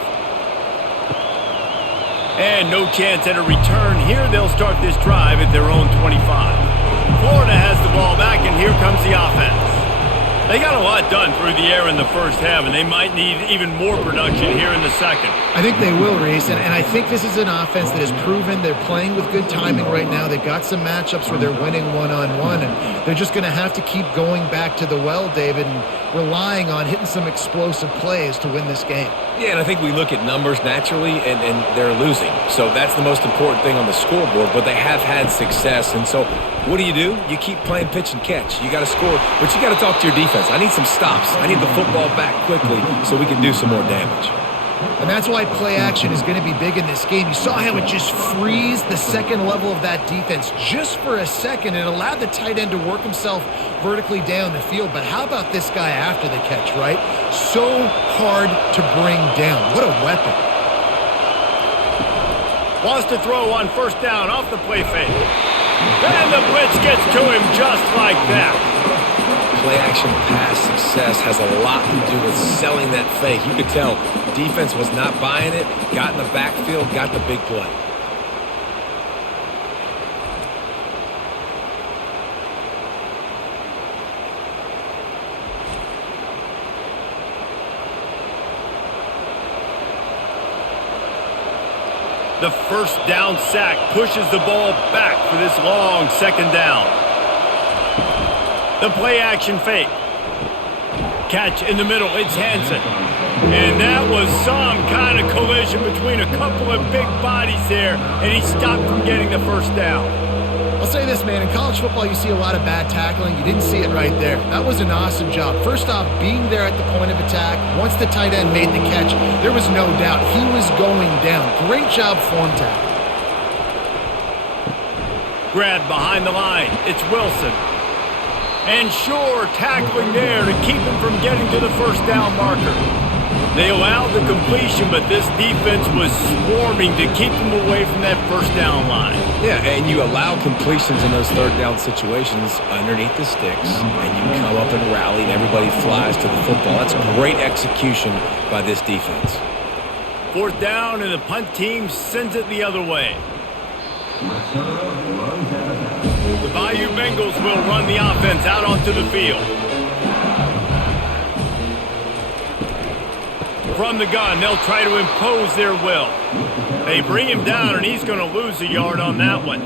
And no chance at a return here. They'll start this drive at their own 25. Florida has the ball back, and here comes the offense. They got a lot done through the air in the first half, and they might need even more production here in the second. I think they will, Reese, and I think this is an offense that has proven they're playing with good timing right now. They've got some matchups where they're winning one-on-one, and they're just going to have to keep going back to the well, David, and relying on hitting some explosive plays to win this game. Yeah, and I think we look at numbers naturally, and they're losing. So that's the most important thing on the scoreboard, but they have had success. And so what do? You keep playing pitch and catch. You got to score, but you got to talk to your defense. I need some stops. I need the football back quickly so we can do some more damage. And that's why play action is going to be big in this game. You saw how it just frees the second level of that defense just for a second. It allowed the tight end to work himself vertically down the field. But how about this guy after the catch, right? So hard to bring down. What a weapon. Wants to throw on 1st down off the play fake. And the blitz gets to him just like that. Play-action pass success has a lot to do with selling that fake. You could tell defense was not buying it, got in the backfield, got the big play. The 1st down sack pushes the ball back for this long 2nd down. The play-action fake. Catch in the middle. It's Hansen. And that was some kind of collision between a couple of big bodies there, and he stopped from getting the 1st down. I'll say this, man. In college football, you see a lot of bad tackling. You didn't see it right there. That was an awesome job. First off, being there at the point of attack. Once the tight end made the catch, there was no doubt he was going down. Great job form tackle. Grabbed behind the line. It's Wilson. And Shore tackling there to keep him from getting to the 1st down marker. They allowed the completion, but this defense was swarming to keep them away from that 1st down line. Yeah, and you allow completions in those 3rd down situations underneath the sticks, and you come up and rally, and everybody flies to the football. That's great execution by this defense. 4th down, and the punt team sends it the other way. The Bayou Bengals will run the offense out onto the field. From the gun, they'll try to impose their will. They bring him down, and he's going to lose a yard on that one.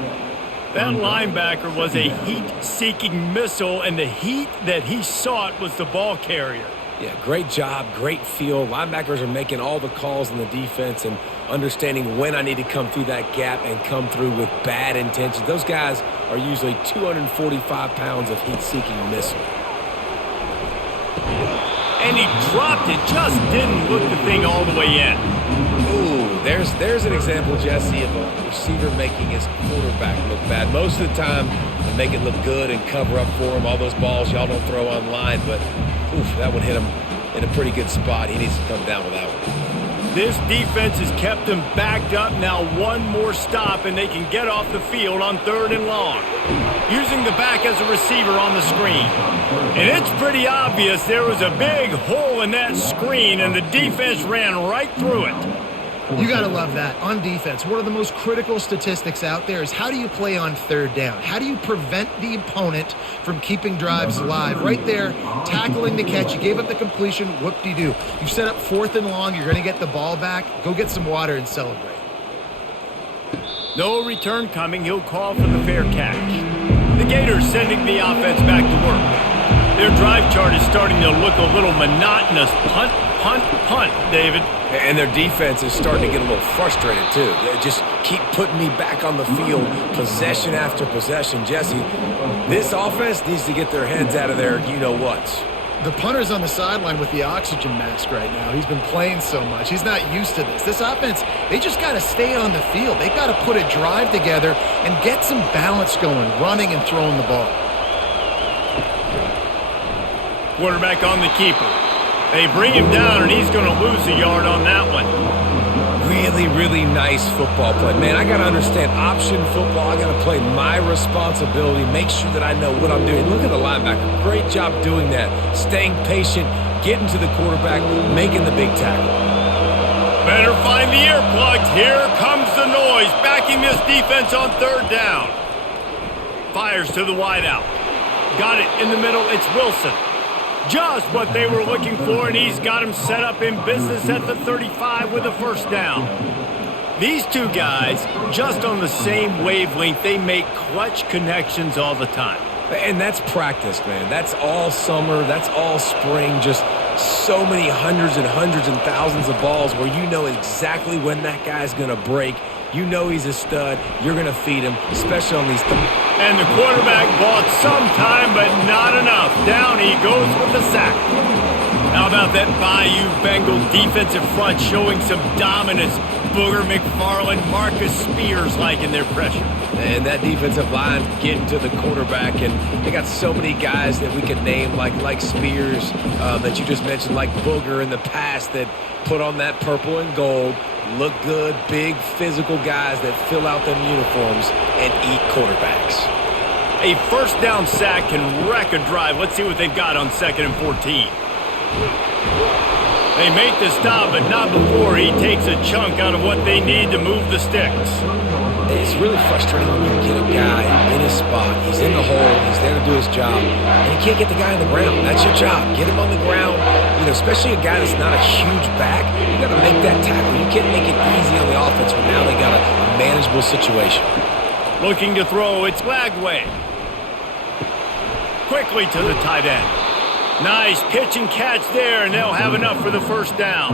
That linebacker was a heat-seeking missile, and the heat that he sought was the ball carrier. Yeah, great job, great feel. Linebackers are making all the calls in the defense and understanding when I need to come through that gap and come through with bad intentions. Those guys are usually 245 pounds of heat-seeking missile. And he dropped it, just didn't look the thing all the way in. Ooh, There's an example, Jesse, of a receiver making his quarterback look bad. Most of the time, they make it look good and cover up for him. All those balls y'all don't throw online, but oof, that one hit him in a pretty good spot. He needs to come down with that one. This defense has kept them backed up. Now one more stop, and they can get off the field on 3rd and long. Using the back as a receiver on the screen. And it's pretty obvious there was a big hole in that screen, and the defense ran right through it. You got to love that. On defense, one of the most critical statistics out there is how do you play on 3rd down? How do you prevent the opponent from keeping drives alive? Right there, tackling the catch. You gave up the completion. Whoop-de-doo. You set up 4th and long. You're going to get the ball back. Go get some water and celebrate. No return coming. He'll call for the fair catch. The Gators sending the offense back to work. Their drive chart is starting to look a little monotonous. Punt, punt, punt, David. And their defense is starting to get a little frustrated, too. They just keep putting me back on the field, possession after possession. Jesse, this offense needs to get their heads out of their you-know-whats. The punter's on the sideline with the oxygen mask right now. He's been playing so much. He's not used to this. This offense, they just got to stay on the field. They've got to put a drive together and get some balance going, running and throwing the ball. Quarterback on the keeper. They bring him down, and he's going to lose a yard on that one. Really, really nice football play. Man, I got to understand option football. I got to play my responsibility, make sure that I know what I'm doing. Look at the linebacker. Great job doing that. Staying patient, getting to the quarterback, making the big tackle. Better find the earplugs. Here comes the noise, backing this defense on 3rd down. Fires to the wideout. Got it in the middle. It's Wilson. Just what they were looking for, and he's got him set up in business at the 35 with a 1st down. These two guys, just on the same wavelength, they make clutch connections all the time. And that's practice, man. That's all summer. That's all spring. Just so many hundreds and thousands of balls where you know exactly when that guy's going to break. You know he's a stud. You're going to feed him, especially on these things. And the quarterback bought some time, but not enough. Down he goes with the sack. How about that Bayou Bengal defensive front showing some dominance? Booger McFarland, Marcus Spears-like in their pressure. And that defensive line getting to the quarterback, and they got so many guys that we can name like Spears that you just mentioned, like Booger in the past that put on that purple and gold. Look good, big, physical guys that fill out them uniforms and eat quarterbacks. A 1st down sack can wreck a drive. Let's see what they've got on 2nd and 14. They make the stop, but not before he takes a chunk out of what they need to move the sticks. It's really frustrating when you get a guy in his spot. He's in the hole. He's there to do his job. And you can't get the guy on the ground. That's your job. Get him on the ground. You know, especially a guy that's not a huge back. You got to make that tackle. You can't make it easy on the offense when now they got a manageable situation. Looking to throw. It's Lagway. Quickly to the tight end. Nice pitch and catch there, and they'll have enough for the 1st down.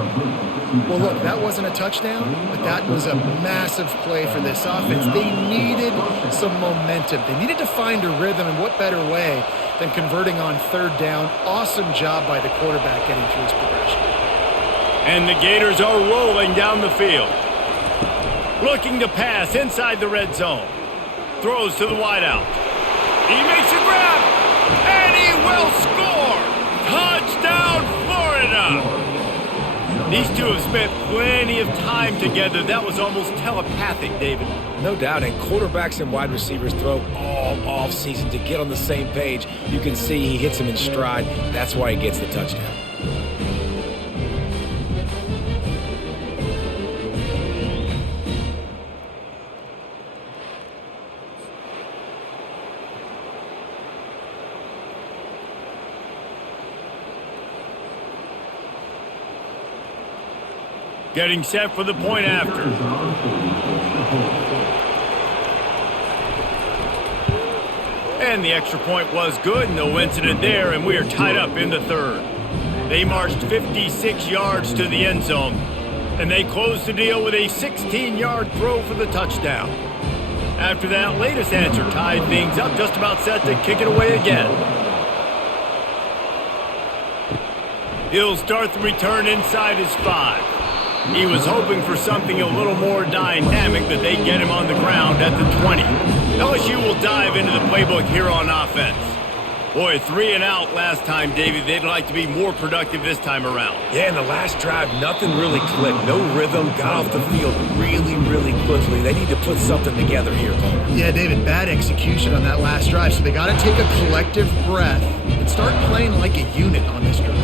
Well, look, that wasn't a touchdown, but that was a massive play for this offense. They needed some momentum. They needed to find a rhythm, and what better way than converting on 3rd down. Awesome job by the quarterback getting through his progression. And the Gators are rolling down the field. Looking to pass inside the red zone. Throws to the wideout. He makes a grab, and he will score! Touchdown, Florida! These two have spent plenty of time together. That was almost telepathic, David. No doubt, and quarterbacks and wide receivers throw all offseason to get on the same page. You can see he hits him in stride. That's why he gets the touchdown. Getting set for the point after. And the extra point was good. No incident there, and we are tied up in the 3rd. They marched 56 yards to the end zone, and they closed the deal with a 16-yard throw for the touchdown. After that latest answer tied things up, just about set to kick it away again. He'll start the return inside his 5. He was hoping for something a little more dynamic, that they get him on the ground at the 20. LSU will dive into the playbook here on offense. Boy, 3 and out last time, David. They'd like to be more productive this time around. Yeah, in the last drive, nothing really clicked. No rhythm, got off the field really, really quickly. They need to put something together here, Paul. Yeah, David, bad execution on that last drive, so they got to take a collective breath and start playing like a unit on this drive.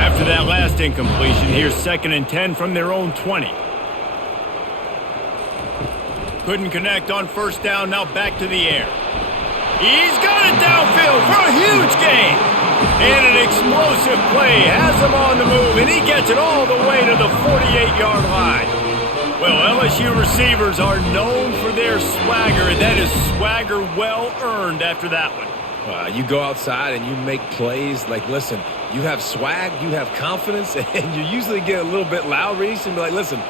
After that last incompletion, here's 2nd and 10 from their own 20. Couldn't connect on first down, now back to the air. He's got it downfield for a huge gain. And an explosive play has him on the move, and he gets it all the way to the 48-yard line. Well, LSU receivers are known for their swagger, and that is swagger well earned after that one. You go outside and you make plays. Like, listen, you have swag, you have confidence, and you usually get a little bit loud, Reese, and be like, listen,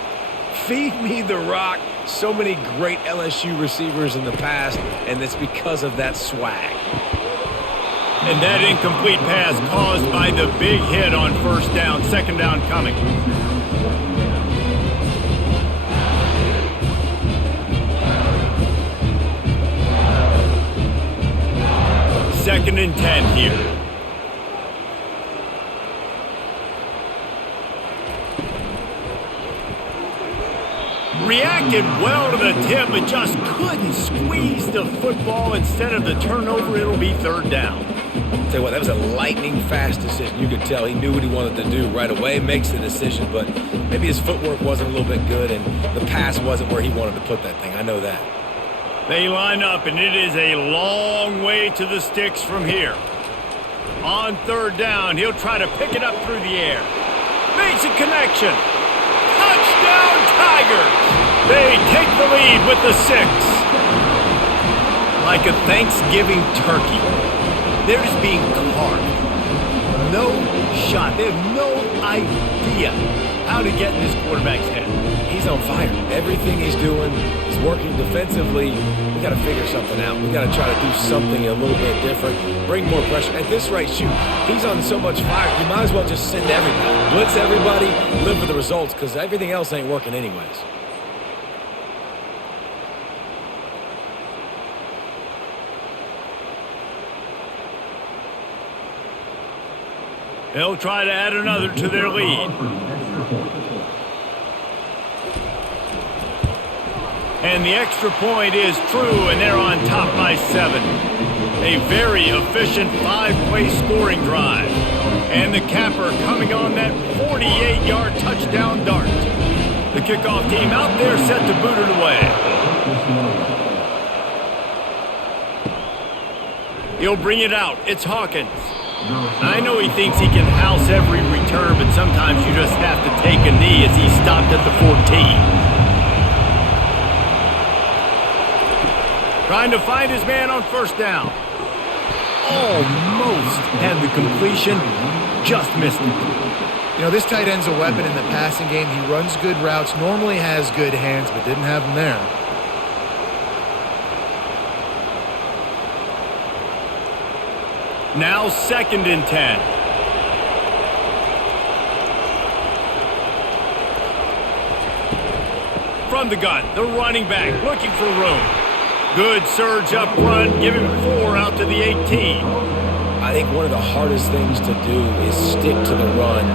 feed me the rock. So many great LSU receivers in the past, and it's because of that swag. And that incomplete pass caused by the big hit on first down. 2nd down coming. Second and 10 here. Reacted well to the tip, but just couldn't squeeze the football. Instead of the turnover, it'll be 3rd down. Tell you what, that was a lightning-fast decision. You could tell he knew what he wanted to do right away, makes the decision, but maybe his footwork wasn't a little bit good, and the pass wasn't where he wanted to put that thing. I know that. They line up, and it is a long way to the sticks from here. On 3rd down, he'll try to pick it up through the air. Makes a connection. Touchdown, Tigers! They take the lead with the 6. Like a Thanksgiving turkey, they're just being carved. No shot. They have no idea how to get in this quarterback's head. He's on fire. Everything he's doing is working defensively. We got to figure something out. We got to try to do something a little bit different. Bring more pressure. At this rate, shoot, he's on so much fire. You might as well just send everybody. Blitz everybody. Live with the results, because everything else ain't working anyways. They'll try to add another to their lead. And the extra point is true, and they're on top by 7. A very efficient 5-play scoring drive. And the capper coming on that 48-yard touchdown dart. The kickoff team out there set to boot it away. He'll bring it out. It's Hawkins. I know he thinks he can house every return, but sometimes you just have to take a knee as he stopped at the 14. Trying to find his man on first down. Almost had the completion, just missed it. You know, this tight end's a weapon in the passing game. He runs good routes, normally has good hands, but didn't have them there. Now 2nd and 10. From the gun, the running back looking for room. Good surge up front, give him 4 out to the 18. I think one of the hardest things to do is stick to the run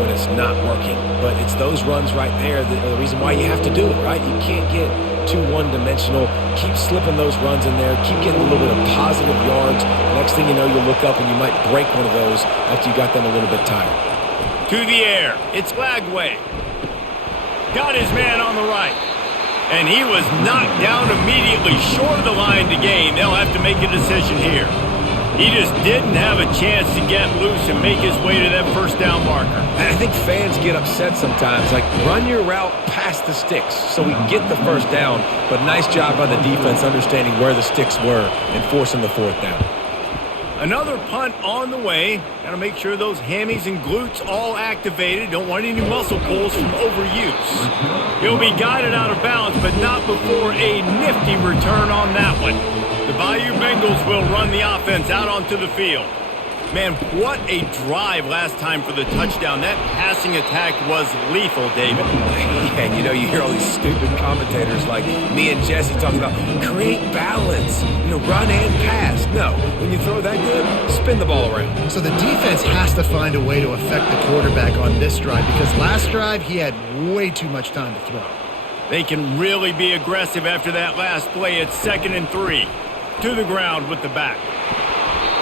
when it's not working. But it's those runs right there that are the reason why you have to do it, right? You can't get too one-dimensional. Keep slipping those runs in there. Keep getting a little bit of positive yards. Next thing you know, you'll look up and you might break one of those after you got them a little bit tired. To the air. It's Lagway. Got his man on the right. And he was knocked down immediately short of the line to gain. They'll have to make a decision here. He just didn't have a chance to get loose and make his way to that first down marker. And I think fans get upset sometimes. Like, run your route past the sticks so we get the first down. But nice job by the defense understanding where the sticks were and forcing the 4th down. Another punt on the way. Got to make sure those hammies and glutes all activated. Don't want any muscle pulls from overuse. He'll be guided out of bounds, but not before a nifty return on that one. The Bayou Bengals will run the offense out onto the field. Man, what a drive last time for the touchdown. That passing attack was lethal, David. And you hear all these stupid commentators like me and Jesse talking about create balance, run and pass. No, when you throw that good, spin the ball around. So the defense has to find a way to affect the quarterback on this drive because last drive he had way too much time to throw. They can really be aggressive after that last play. It's 2nd and 3. To the ground with the back.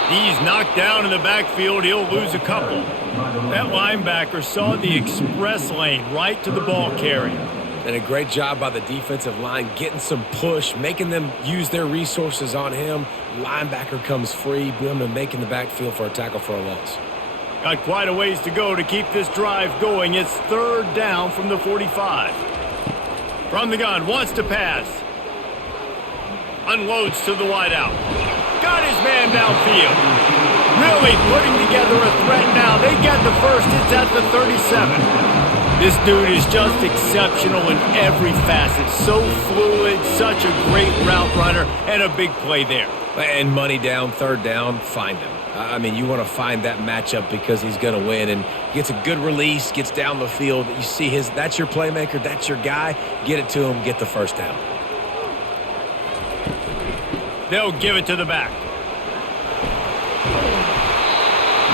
He's knocked down in the backfield. He'll lose a couple. That linebacker saw the express lane right to the ball carrier. And a great job by the defensive line getting some push, making them use their resources on him. Linebacker comes free, boom, and making the backfield for a tackle for a loss. Got quite a ways to go to keep this drive going. It's 3rd down from the 45. From the gun, wants to pass. Unloads to the wideout. Got his man downfield. Really putting together a threat now. They get the first. It's at the 37. This dude is just exceptional in every facet. So fluid, such a great route runner, and a big play there. And money down, 3rd down, find him. I mean, you want to find that matchup because he's going to win. And gets a good release, gets down the field. You see that's your playmaker, that's your guy. Get it to him, get the first down. They'll give it to the back.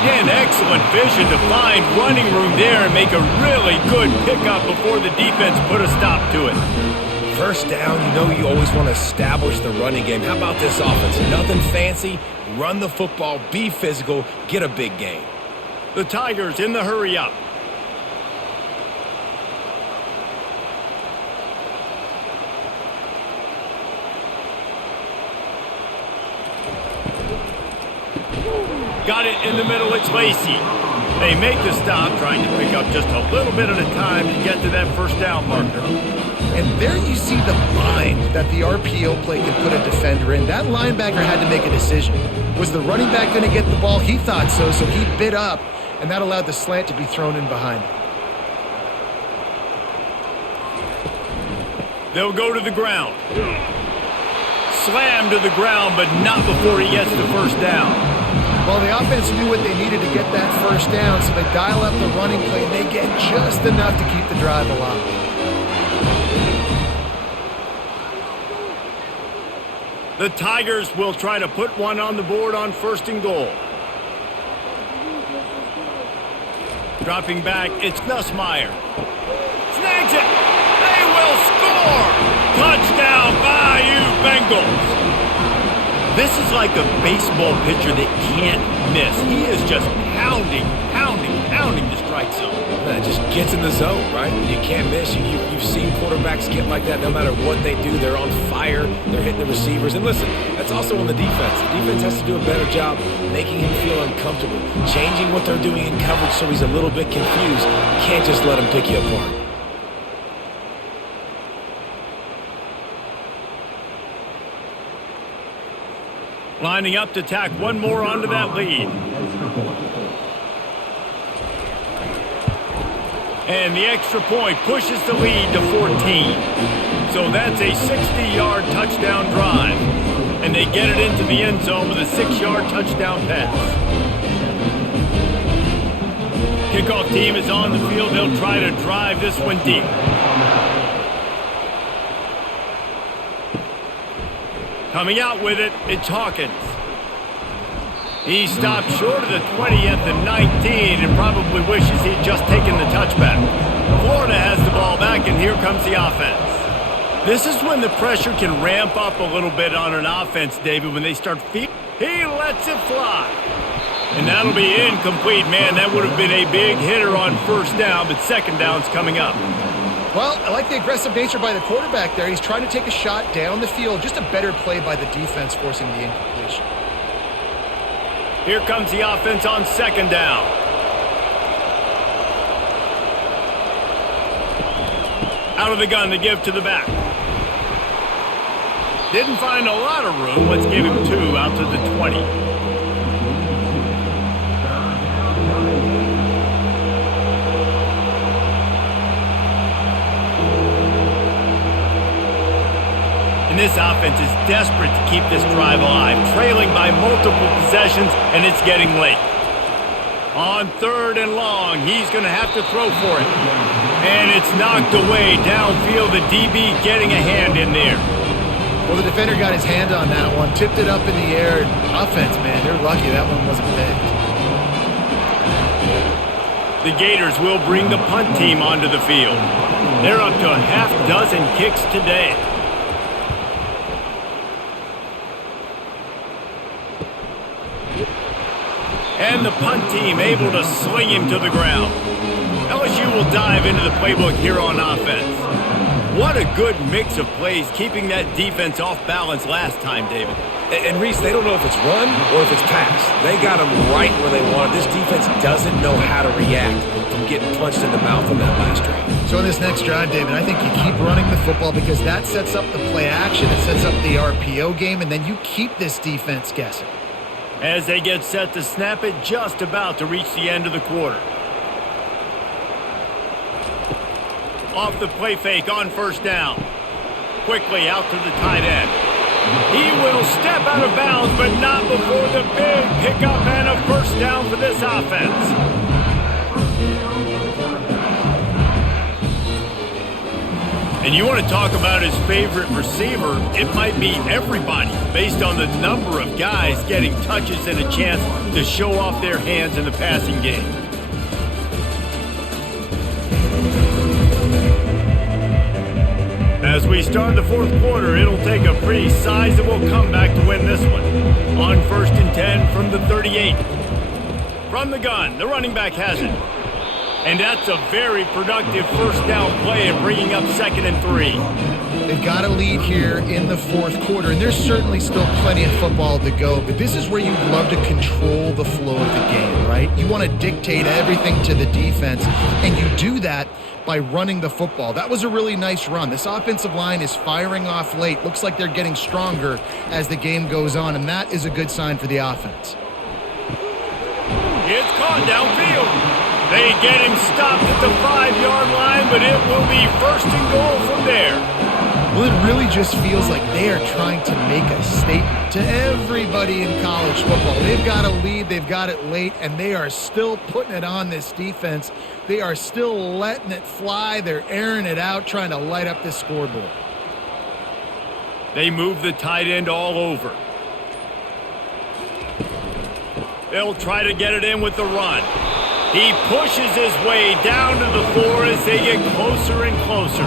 Again, excellent vision to find running room there and make a really good pickup before the defense put a stop to it. First down, you always want to establish the running game. How about this offense? Nothing fancy. Run the football, be physical, get a big gain. The Tigers in the hurry up. Got it in the middle, it's Lacey. They make the stop, trying to pick up just a little bit at a time to get to that first down marker. And there you see the bind that the RPO play can put a defender in. That linebacker had to make a decision. Was the running back going to get the ball? He thought so, so he bit up, and that allowed the slant to be thrown in behind him. They'll go to the ground. Slam to the ground, but not before he gets the first down. Well, the offense knew what they needed to get that first down, so they dial up the running play, and they get just enough to keep the drive alive. The Tigers will try to put one on the board on 1st and goal. Dropping back, it's Nussmeier. Snags it! They will score! Touchdown, Bayou Bengals! This is like a baseball pitcher that can't miss. He is just pounding the strike zone. It just gets in the zone, right? You can't miss. You've seen quarterbacks get like that no matter what they do. They're on fire. They're hitting the receivers. And listen, that's also on the defense. The defense has to do a better job making him feel uncomfortable, changing what they're doing in coverage so he's a little bit confused. You can't just let him pick you apart. Lining up to tack one more onto that lead. And the extra point pushes the lead to 14. So that's a 60-yard touchdown drive. And they get it into the end zone with a 6-yard touchdown pass. Kickoff team is on the field. They'll try to drive this one deep. Coming out with it, it's Hawkins. He stopped short of the 20 at the 19 and probably wishes he'd just taken the touchback. Florida has the ball back, and here comes the offense. This is when the pressure can ramp up a little bit on an offense, David, when they start feet. He lets it fly. And that'll be incomplete, man. That would have been a big hitter on 1st down, but 2nd down's coming up. Well, I like the aggressive nature by the quarterback there. He's trying to take a shot down the field. Just a better play by the defense forcing the incompletion. Here comes the offense on 2nd down. Out of the gun to give to the back. Didn't find a lot of room. Let's give him 2 out to the 20. And this offense is desperate to keep this drive alive, trailing by multiple possessions, and it's getting late. On 3rd and long, he's going to have to throw for it. And it's knocked away downfield. The DB getting a hand in there. Well, the defender got his hand on that one, tipped it up in the air. Offense, man, they're lucky that one wasn't picked. The Gators will bring the punt team onto the field. They're up to a half dozen kicks today. And the punt team able to sling him to the ground. LSU will dive into the playbook here on offense. What a good mix of plays, keeping that defense off balance last time, David. And Reese, they don't know if it's run or if it's pass. They got them right where they want it. This defense doesn't know how to react from getting punched in the mouth on that last drive. So in this next drive, David, I think you keep running the football because that sets up the play action, it sets up the RPO game, and then you keep this defense guessing. As they get set to snap it, just about to reach the end of the quarter. Off the play fake on 1st down. Quickly out to the tight end. He will step out of bounds, but not before the big pickup and a 1st down for this offense. And you want to talk about his favorite receiver, it might be everybody based on the number of guys getting touches and a chance to show off their hands in the passing game. As we start the 4th quarter, it'll take a pretty sizable comeback to win this one. On 1st and 10 from the 38. From the gun, the running back has it. And that's a very productive 1st down play and bringing up 2nd and 3. They've got a lead here in the 4th quarter, and there's certainly still plenty of football to go, but this is where you'd love to control the flow of the game, right? You want to dictate everything to the defense, and you do that by running the football. That was a really nice run. This offensive line is firing off late. Looks like they're getting stronger as the game goes on, and that is a good sign for the offense. It's caught downfield. They get him stopped at the 5-yard line, but it will be 1st and goal from there. Well, it really just feels like they are trying to make a statement to everybody in college football. They've got a lead, they've got it late, and they are still putting it on this defense. They are still letting it fly. They're airing it out, trying to light up this scoreboard. They move the tight end all over. They'll try to get it in with the run. He pushes his way down to the floor as they get closer and closer.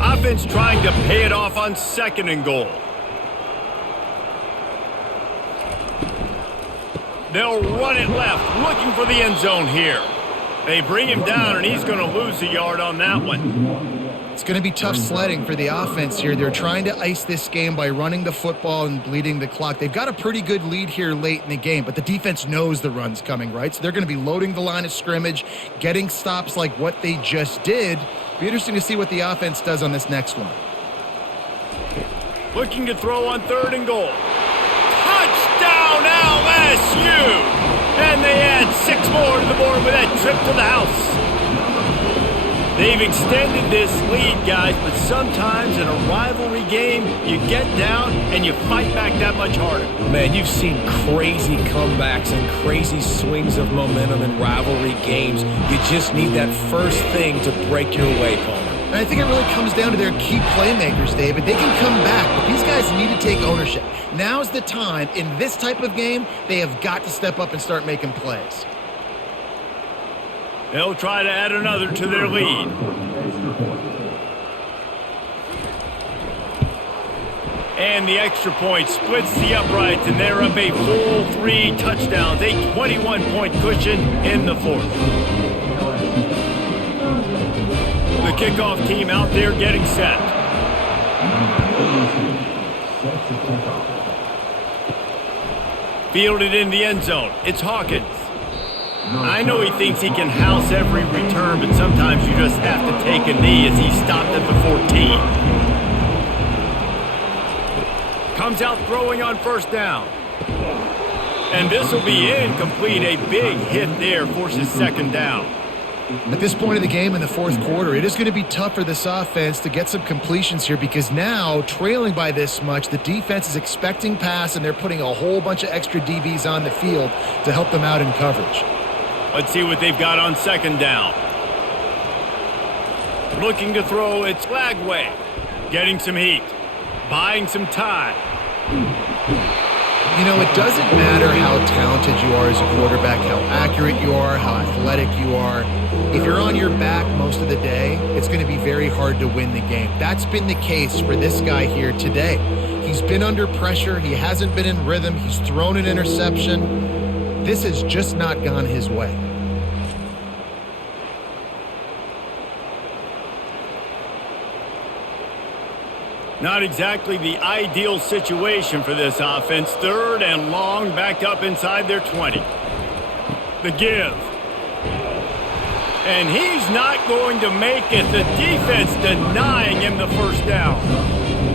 Offense trying to pay it off on 2nd and goal. They'll run it left, looking for the end zone here. They bring him down, and he's going to lose a yard on that one. It's going to be tough sledding for the offense here. They're trying to ice this game by running the football and bleeding the clock. They've got a pretty good lead here late in the game, but the defense knows the run's coming, right? So they're going to be loading the line of scrimmage, getting stops like what they just did. Be interesting to see what the offense does on this next one. Looking to throw on 3rd and goal. Touchdown LSU! And they add 6 more to the board with that trip to the house. They've extended this lead, guys, but sometimes in a rivalry game, you get down and you fight back that much harder. Man, you've seen crazy comebacks and crazy swings of momentum in rivalry games. You just need that first thing to break your way, Palmer. And I think it really comes down to their key playmakers, David. They can come back, but these guys need to take ownership. Now's the time. In this type of game, they have got to step up and start making plays. They'll try to add another to their lead. And the extra point splits the uprights, and they're up a full 3 touchdowns, a 21-point cushion in the 4th. The kickoff team out there getting set. Fielded in the end zone. It's Hawkins. I know he thinks he can house every return, but sometimes you just have to take a knee as he stopped at the 14. Comes out throwing on 1st down. And this will be incomplete. A big hit there forces 2nd down. At this point of the game in the fourth quarter, it is going to be tough for this offense to get some completions here because now, trailing by this much, the defense is expecting pass, and they're putting a whole bunch of extra DBs on the field to help them out in coverage. Let's see what they've got on second down. Looking to throw, it's Lagway. Getting some heat. Buying some time. You know, it doesn't matter how talented you are as a quarterback, how accurate you are, how athletic you are. If you're on your back most of the day, it's going to be very hard to win the game. That's been the case for this guy here today. He's been under pressure. He hasn't been in rhythm. He's thrown an interception. This has just not gone his way. Not exactly the ideal situation for this offense. Third and long, backed up inside their 20. The give. And he's not going to make it. The defense denying him the first down.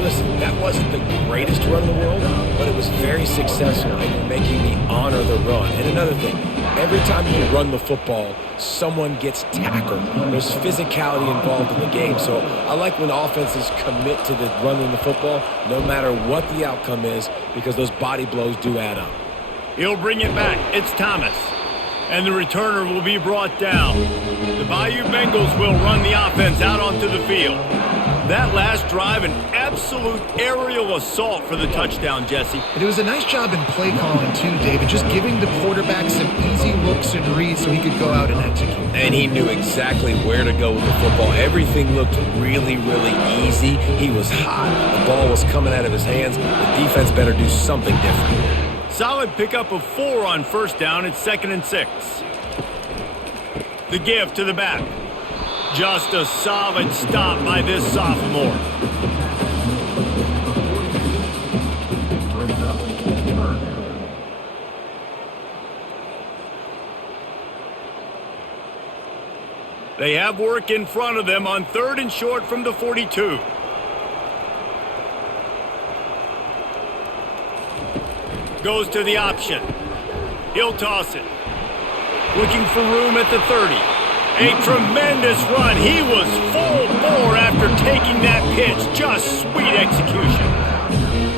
Listen, that wasn't the greatest run in the world, but it was very successful in making me honor the run. And another thing, every time you run the football, someone gets tackled. There's physicality involved in the game. So I like when offenses commit to the running the football, no matter what the outcome is, because those body blows do add up. He'll bring it back. It's Thomas. And the returner will be brought down. The Bayou Bengals will run the offense out onto the field. That last drive, an absolute aerial assault for the touchdown, Jesse. And it was a nice job in play calling too, David, just giving the quarterback some easy looks and reads so he could go out and execute. And he knew exactly where to go with the football. Everything looked really, really easy. He was hot. The ball was coming out of his hands. The defense better do something different. Solid pickup of 4 on first down. It's 2nd and 6. The give to the back. Just a solid stop by this sophomore. They have work in front of them on 3rd and short from the 42. Goes to the option. He'll toss it. Looking for room at the 30. A tremendous run. He was full bore after taking that pitch. Just sweet execution.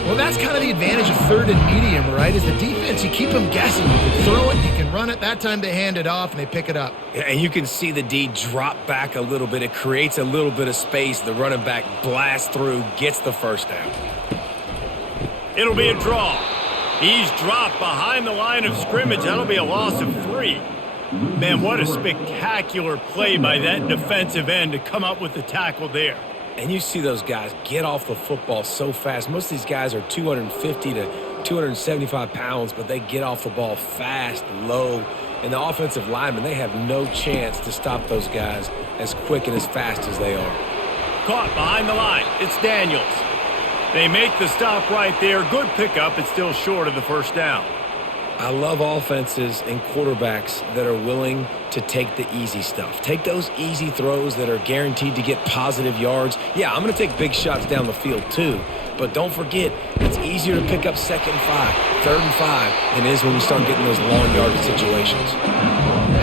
Well, that's kind of the advantage of 3rd and medium, right? Is the defense, you keep them guessing. You can throw it, you can run it. That time they hand it off and they pick it up. Yeah, and you can see the D drop back a little bit. It creates a little bit of space. The running back blasts through, gets the first down. It'll be a draw. He's dropped behind the line of scrimmage. That'll be a loss of 3. Man, what a spectacular play by that defensive end to come up with the tackle there. And you see those guys get off the football so fast. Most of these guys are 250 to 275 pounds, but they get off the ball fast, low. And the offensive linemen, they have no chance to stop those guys as quick and as fast as they are. Caught behind the line. It's Daniels. They make the stop right there. Good pickup. It's still short of the first down. I love offenses and quarterbacks that are willing to take the easy stuff. Take those easy throws that are guaranteed to get positive yards. Yeah, I'm going to take big shots down the field too. But don't forget, it's easier to pick up 2nd and 5, 3rd and 5 than it is when we start getting those long yardage situations.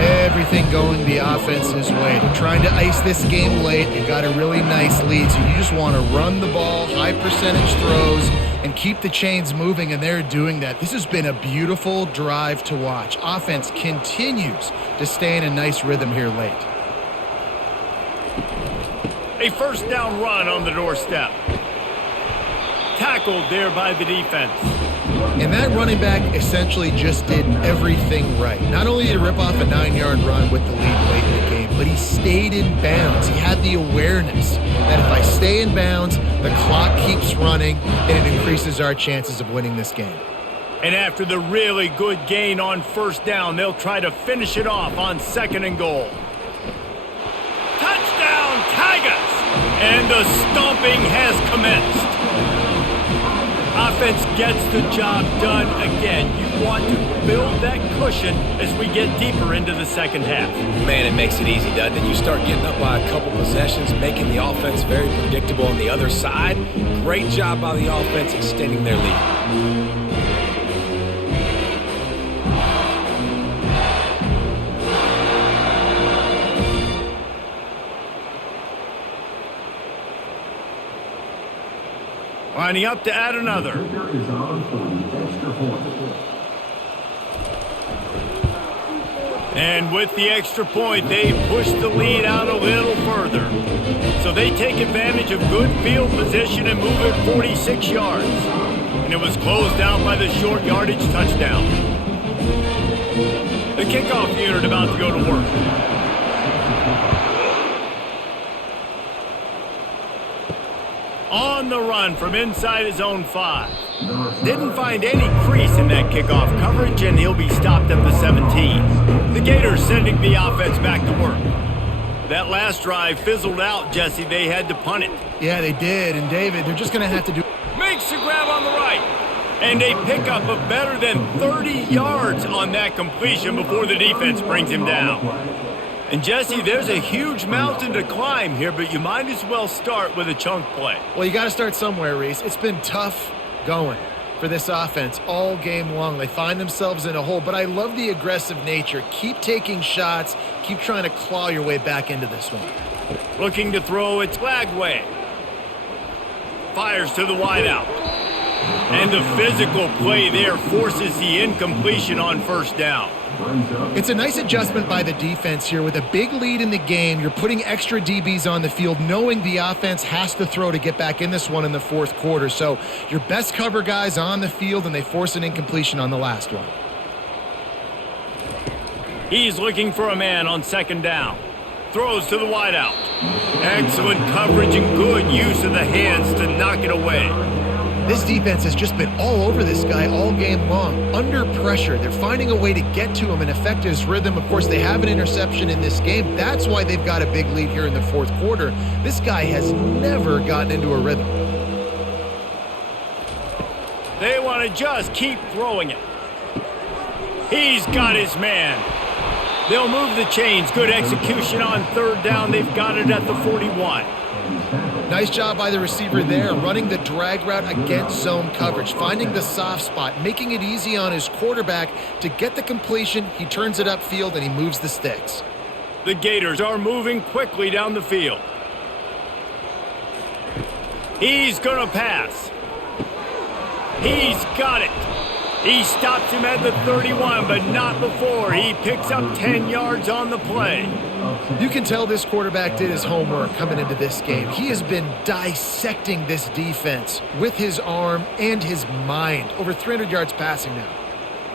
Everything going the offense's way. They're trying to ice this game late. They've got a really nice lead, so you just want to run the ball, high percentage throws, and keep the chains moving, and they're doing that. This has been a beautiful drive to watch. Offense continues to stay in a nice rhythm here late. A first down run on the doorstep. Tackled there by the defense. And that running back essentially just did everything right. Not only did he rip off a 9-yard run with the lead late in the game, but he stayed in bounds. He had the awareness that if I stay in bounds, the clock keeps running, and it increases our chances of winning this game. And after the really good gain on first down, they'll try to finish it off on 2nd and goal. Touchdown, Tigers! And the stomping has commenced. Offense gets the job done again. You want to build that cushion as we get deeper into the second half. Man, it makes it easy, doesn't it? You start getting up by a couple possessions, making the offense very predictable on the other side. Great job by the offense extending their lead. lining up to add another. And with the extra point, they push the lead out a little further. So they take advantage of good field position and move it 46 yards. And it was closed out by the short yardage touchdown. The kickoff unit about to go to work. On the run from inside his own 5. Didn't find any crease in that kickoff coverage, and he'll be stopped at the 17. The Gators sending the offense back to work. That last drive fizzled out, Jesse. They had to punt it. Yeah, they did. And, David, they're just going to have to do... Makes the grab on the right. And a pickup of better than 30 yards on that completion before the defense brings him down. And, Jesse, there's a huge mountain to climb here, but you might as well start with a chunk play. Well, you got to start somewhere, Reese. It's been tough going for this offense all game long. They find themselves in a hole, but I love the aggressive nature. Keep taking shots. Keep trying to claw your way back into this one. Looking to throw, it's Lagway. Fires to the wideout. And the physical play there forces the incompletion on first down. It's a nice adjustment by the defense here. With a big lead in the game, you're putting extra DBs on the field, knowing the offense has to throw to get back in this one in the fourth quarter. So your best cover guys on the field, and they force an incompletion on the last one. He's looking for a man on second down. Throws to the wideout. Excellent coverage and good use of the hands to knock it away. This defense has just been all over this guy all game long. Under pressure, they're finding a way to get to him and affect his rhythm. Of course, they have an interception in this game. That's why they've got a big lead here in the fourth quarter. This guy has never gotten into a rhythm. They want to just keep throwing it. He's got his man. They'll move the chains. Good execution on third down. They've got it at the 41. Nice job by the receiver there, running the drag route against zone coverage, finding the soft spot, making it easy on his quarterback to get the completion. He turns it upfield, and he moves the sticks. The Gators are moving quickly down the field. He's going to pass. He's got it. He stops him at the 31, but not before. He picks up 10 yards on the play. You can tell this quarterback did his homework coming into this game. He has been dissecting this defense with his arm and his mind. Over 300 yards passing now.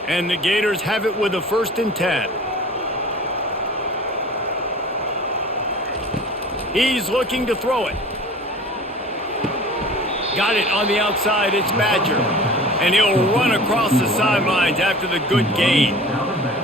And the Gators have it with a 1st and 10. He's looking to throw it. Got it on the outside. It's Badger. And he'll run across the sidelines after the good gain.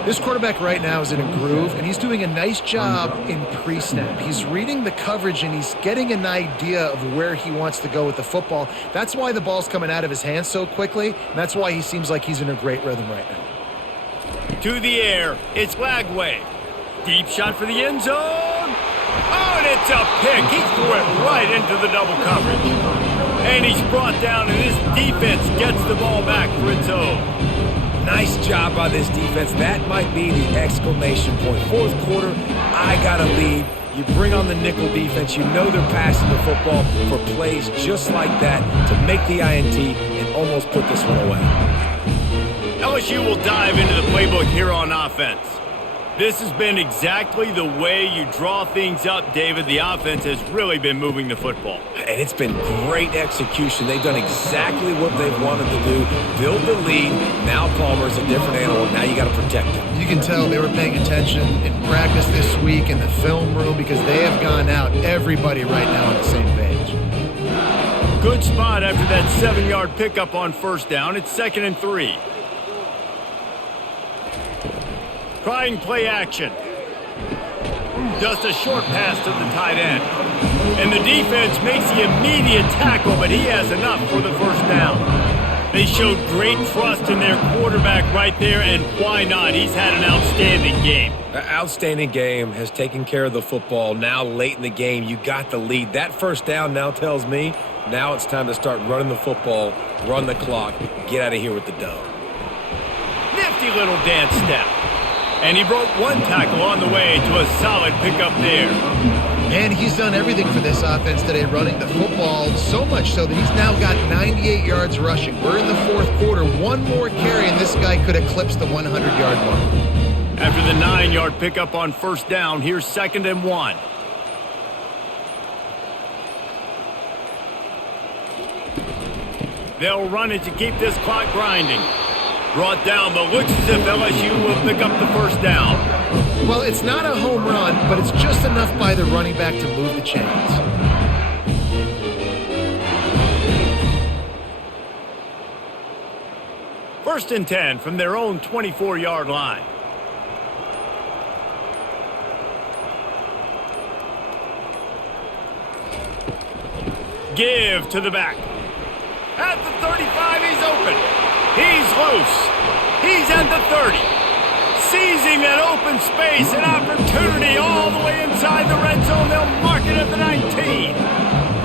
This quarterback right now is in a groove, and he's doing a nice job in pre-snap. He's reading the coverage, and he's getting an idea of where he wants to go with the football. That's why the ball's coming out of his hands so quickly, and that's why he seems like he's in a great rhythm right now. To the air, it's Lagway. Deep shot for the end zone. Oh, and it's a pick. He threw it right into the double coverage. And he's brought down, and this defense gets the ball back for its own. Nice job by this defense. That might be the exclamation point. Fourth quarter, I got a lead. You bring on the nickel defense. You know they're passing the football for plays just like that to make the INT and almost put this one away. LSU will dive into the playbook here on offense. This has been exactly the way you draw things up, David. The offense has really been moving the football. And it's been great execution. They've done exactly what they've wanted to do. Build the lead. Now Palmer's a different animal. Now you got to protect him. You can tell they were paying attention in practice this week in the film room because they have gone out, everybody right now on the same page. Good spot after that 7-yard pickup on first down. It's 2nd and 3. Trying play action. Just a short pass to the tight end. And the defense makes the immediate tackle, but he has enough for the first down. They showed great trust in their quarterback right there, and why not? He's had an outstanding game. An outstanding game, has taken care of the football. Now late in the game, you got the lead. That first down now tells me now it's time to start running the football, run the clock, get out of here with the dub. Nifty little dance step. And he broke one tackle on the way to a solid pickup there. And he's done everything for this offense today, running the football, so much so that he's now got 98 yards rushing. We're in the fourth quarter. One more carry, and this guy could eclipse the 100-yard mark. After the 9-yard pickup on first down, here's 2nd and 1. They'll run it to keep this clock grinding. Brought down, but looks as if LSU will pick up the first down. Well, it's not a home run, but it's just enough by the running back to move the chains. 1st and 10 from their own 24-yard line. Give to the back. At the 35, he's open. He's loose. He's at the 30. Seizing that open space, an opportunity all the way inside the red zone. They'll mark it at the 19.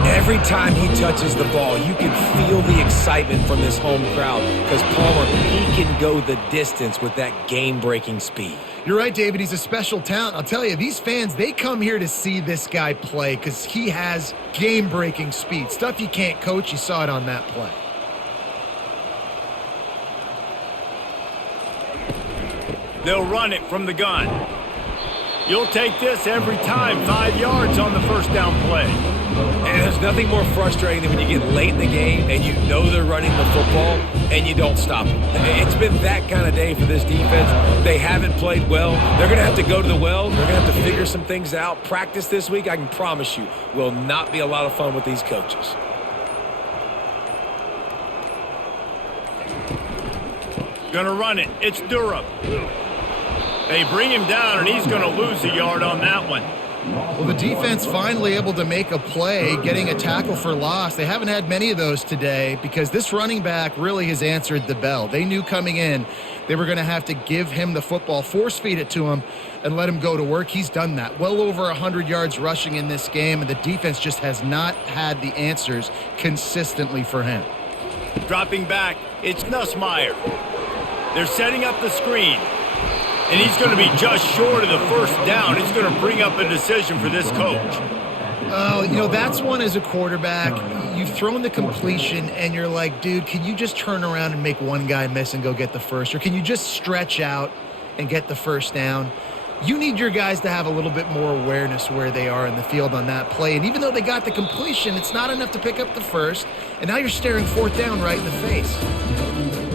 Every time he touches the ball, you can feel the excitement from this home crowd because Palmer, he can go the distance with that game-breaking speed. You're right, David. He's a special talent. I'll tell you, these fans, they come here to see this guy play because he has game-breaking speed. Stuff you can't coach. You saw it on that play. They'll run it from the gun. You'll take this every time. 5 yards on the first down play. And there's nothing more frustrating than when you get late in the game and you know they're running the football and you don't stop them. It's been that kind of day for this defense. They haven't played well. They're going to have to go to the well. They're going to have to figure some things out. Practice this week, I can promise you, will not be a lot of fun with these coaches. Gonna run it. It's Durham. They bring him down, and he's going to lose a yard on that one. Well, the defense finally able to make a play, getting a tackle for loss. They haven't had many of those today because this running back really has answered the bell. They knew coming in they were going to have to give him the football, force feed it to him, and let him go to work. He's done that. Well over 100 yards rushing in this game, and the defense just has not had the answers consistently for him. Dropping back, it's Nussmeier. They're setting up the screen. And he's going to be just short of the first down. It's going to bring up a decision for this coach. Oh, you know, that's one as a quarterback. You've thrown the completion, and you're like, dude, can you just turn around and make one guy miss and go get the first? Or can you just stretch out and get the first down? You need your guys to have a little bit more awareness where they are in the field on that play. And even though they got the completion, it's not enough to pick up the first. And now you're staring 4th down right in the face.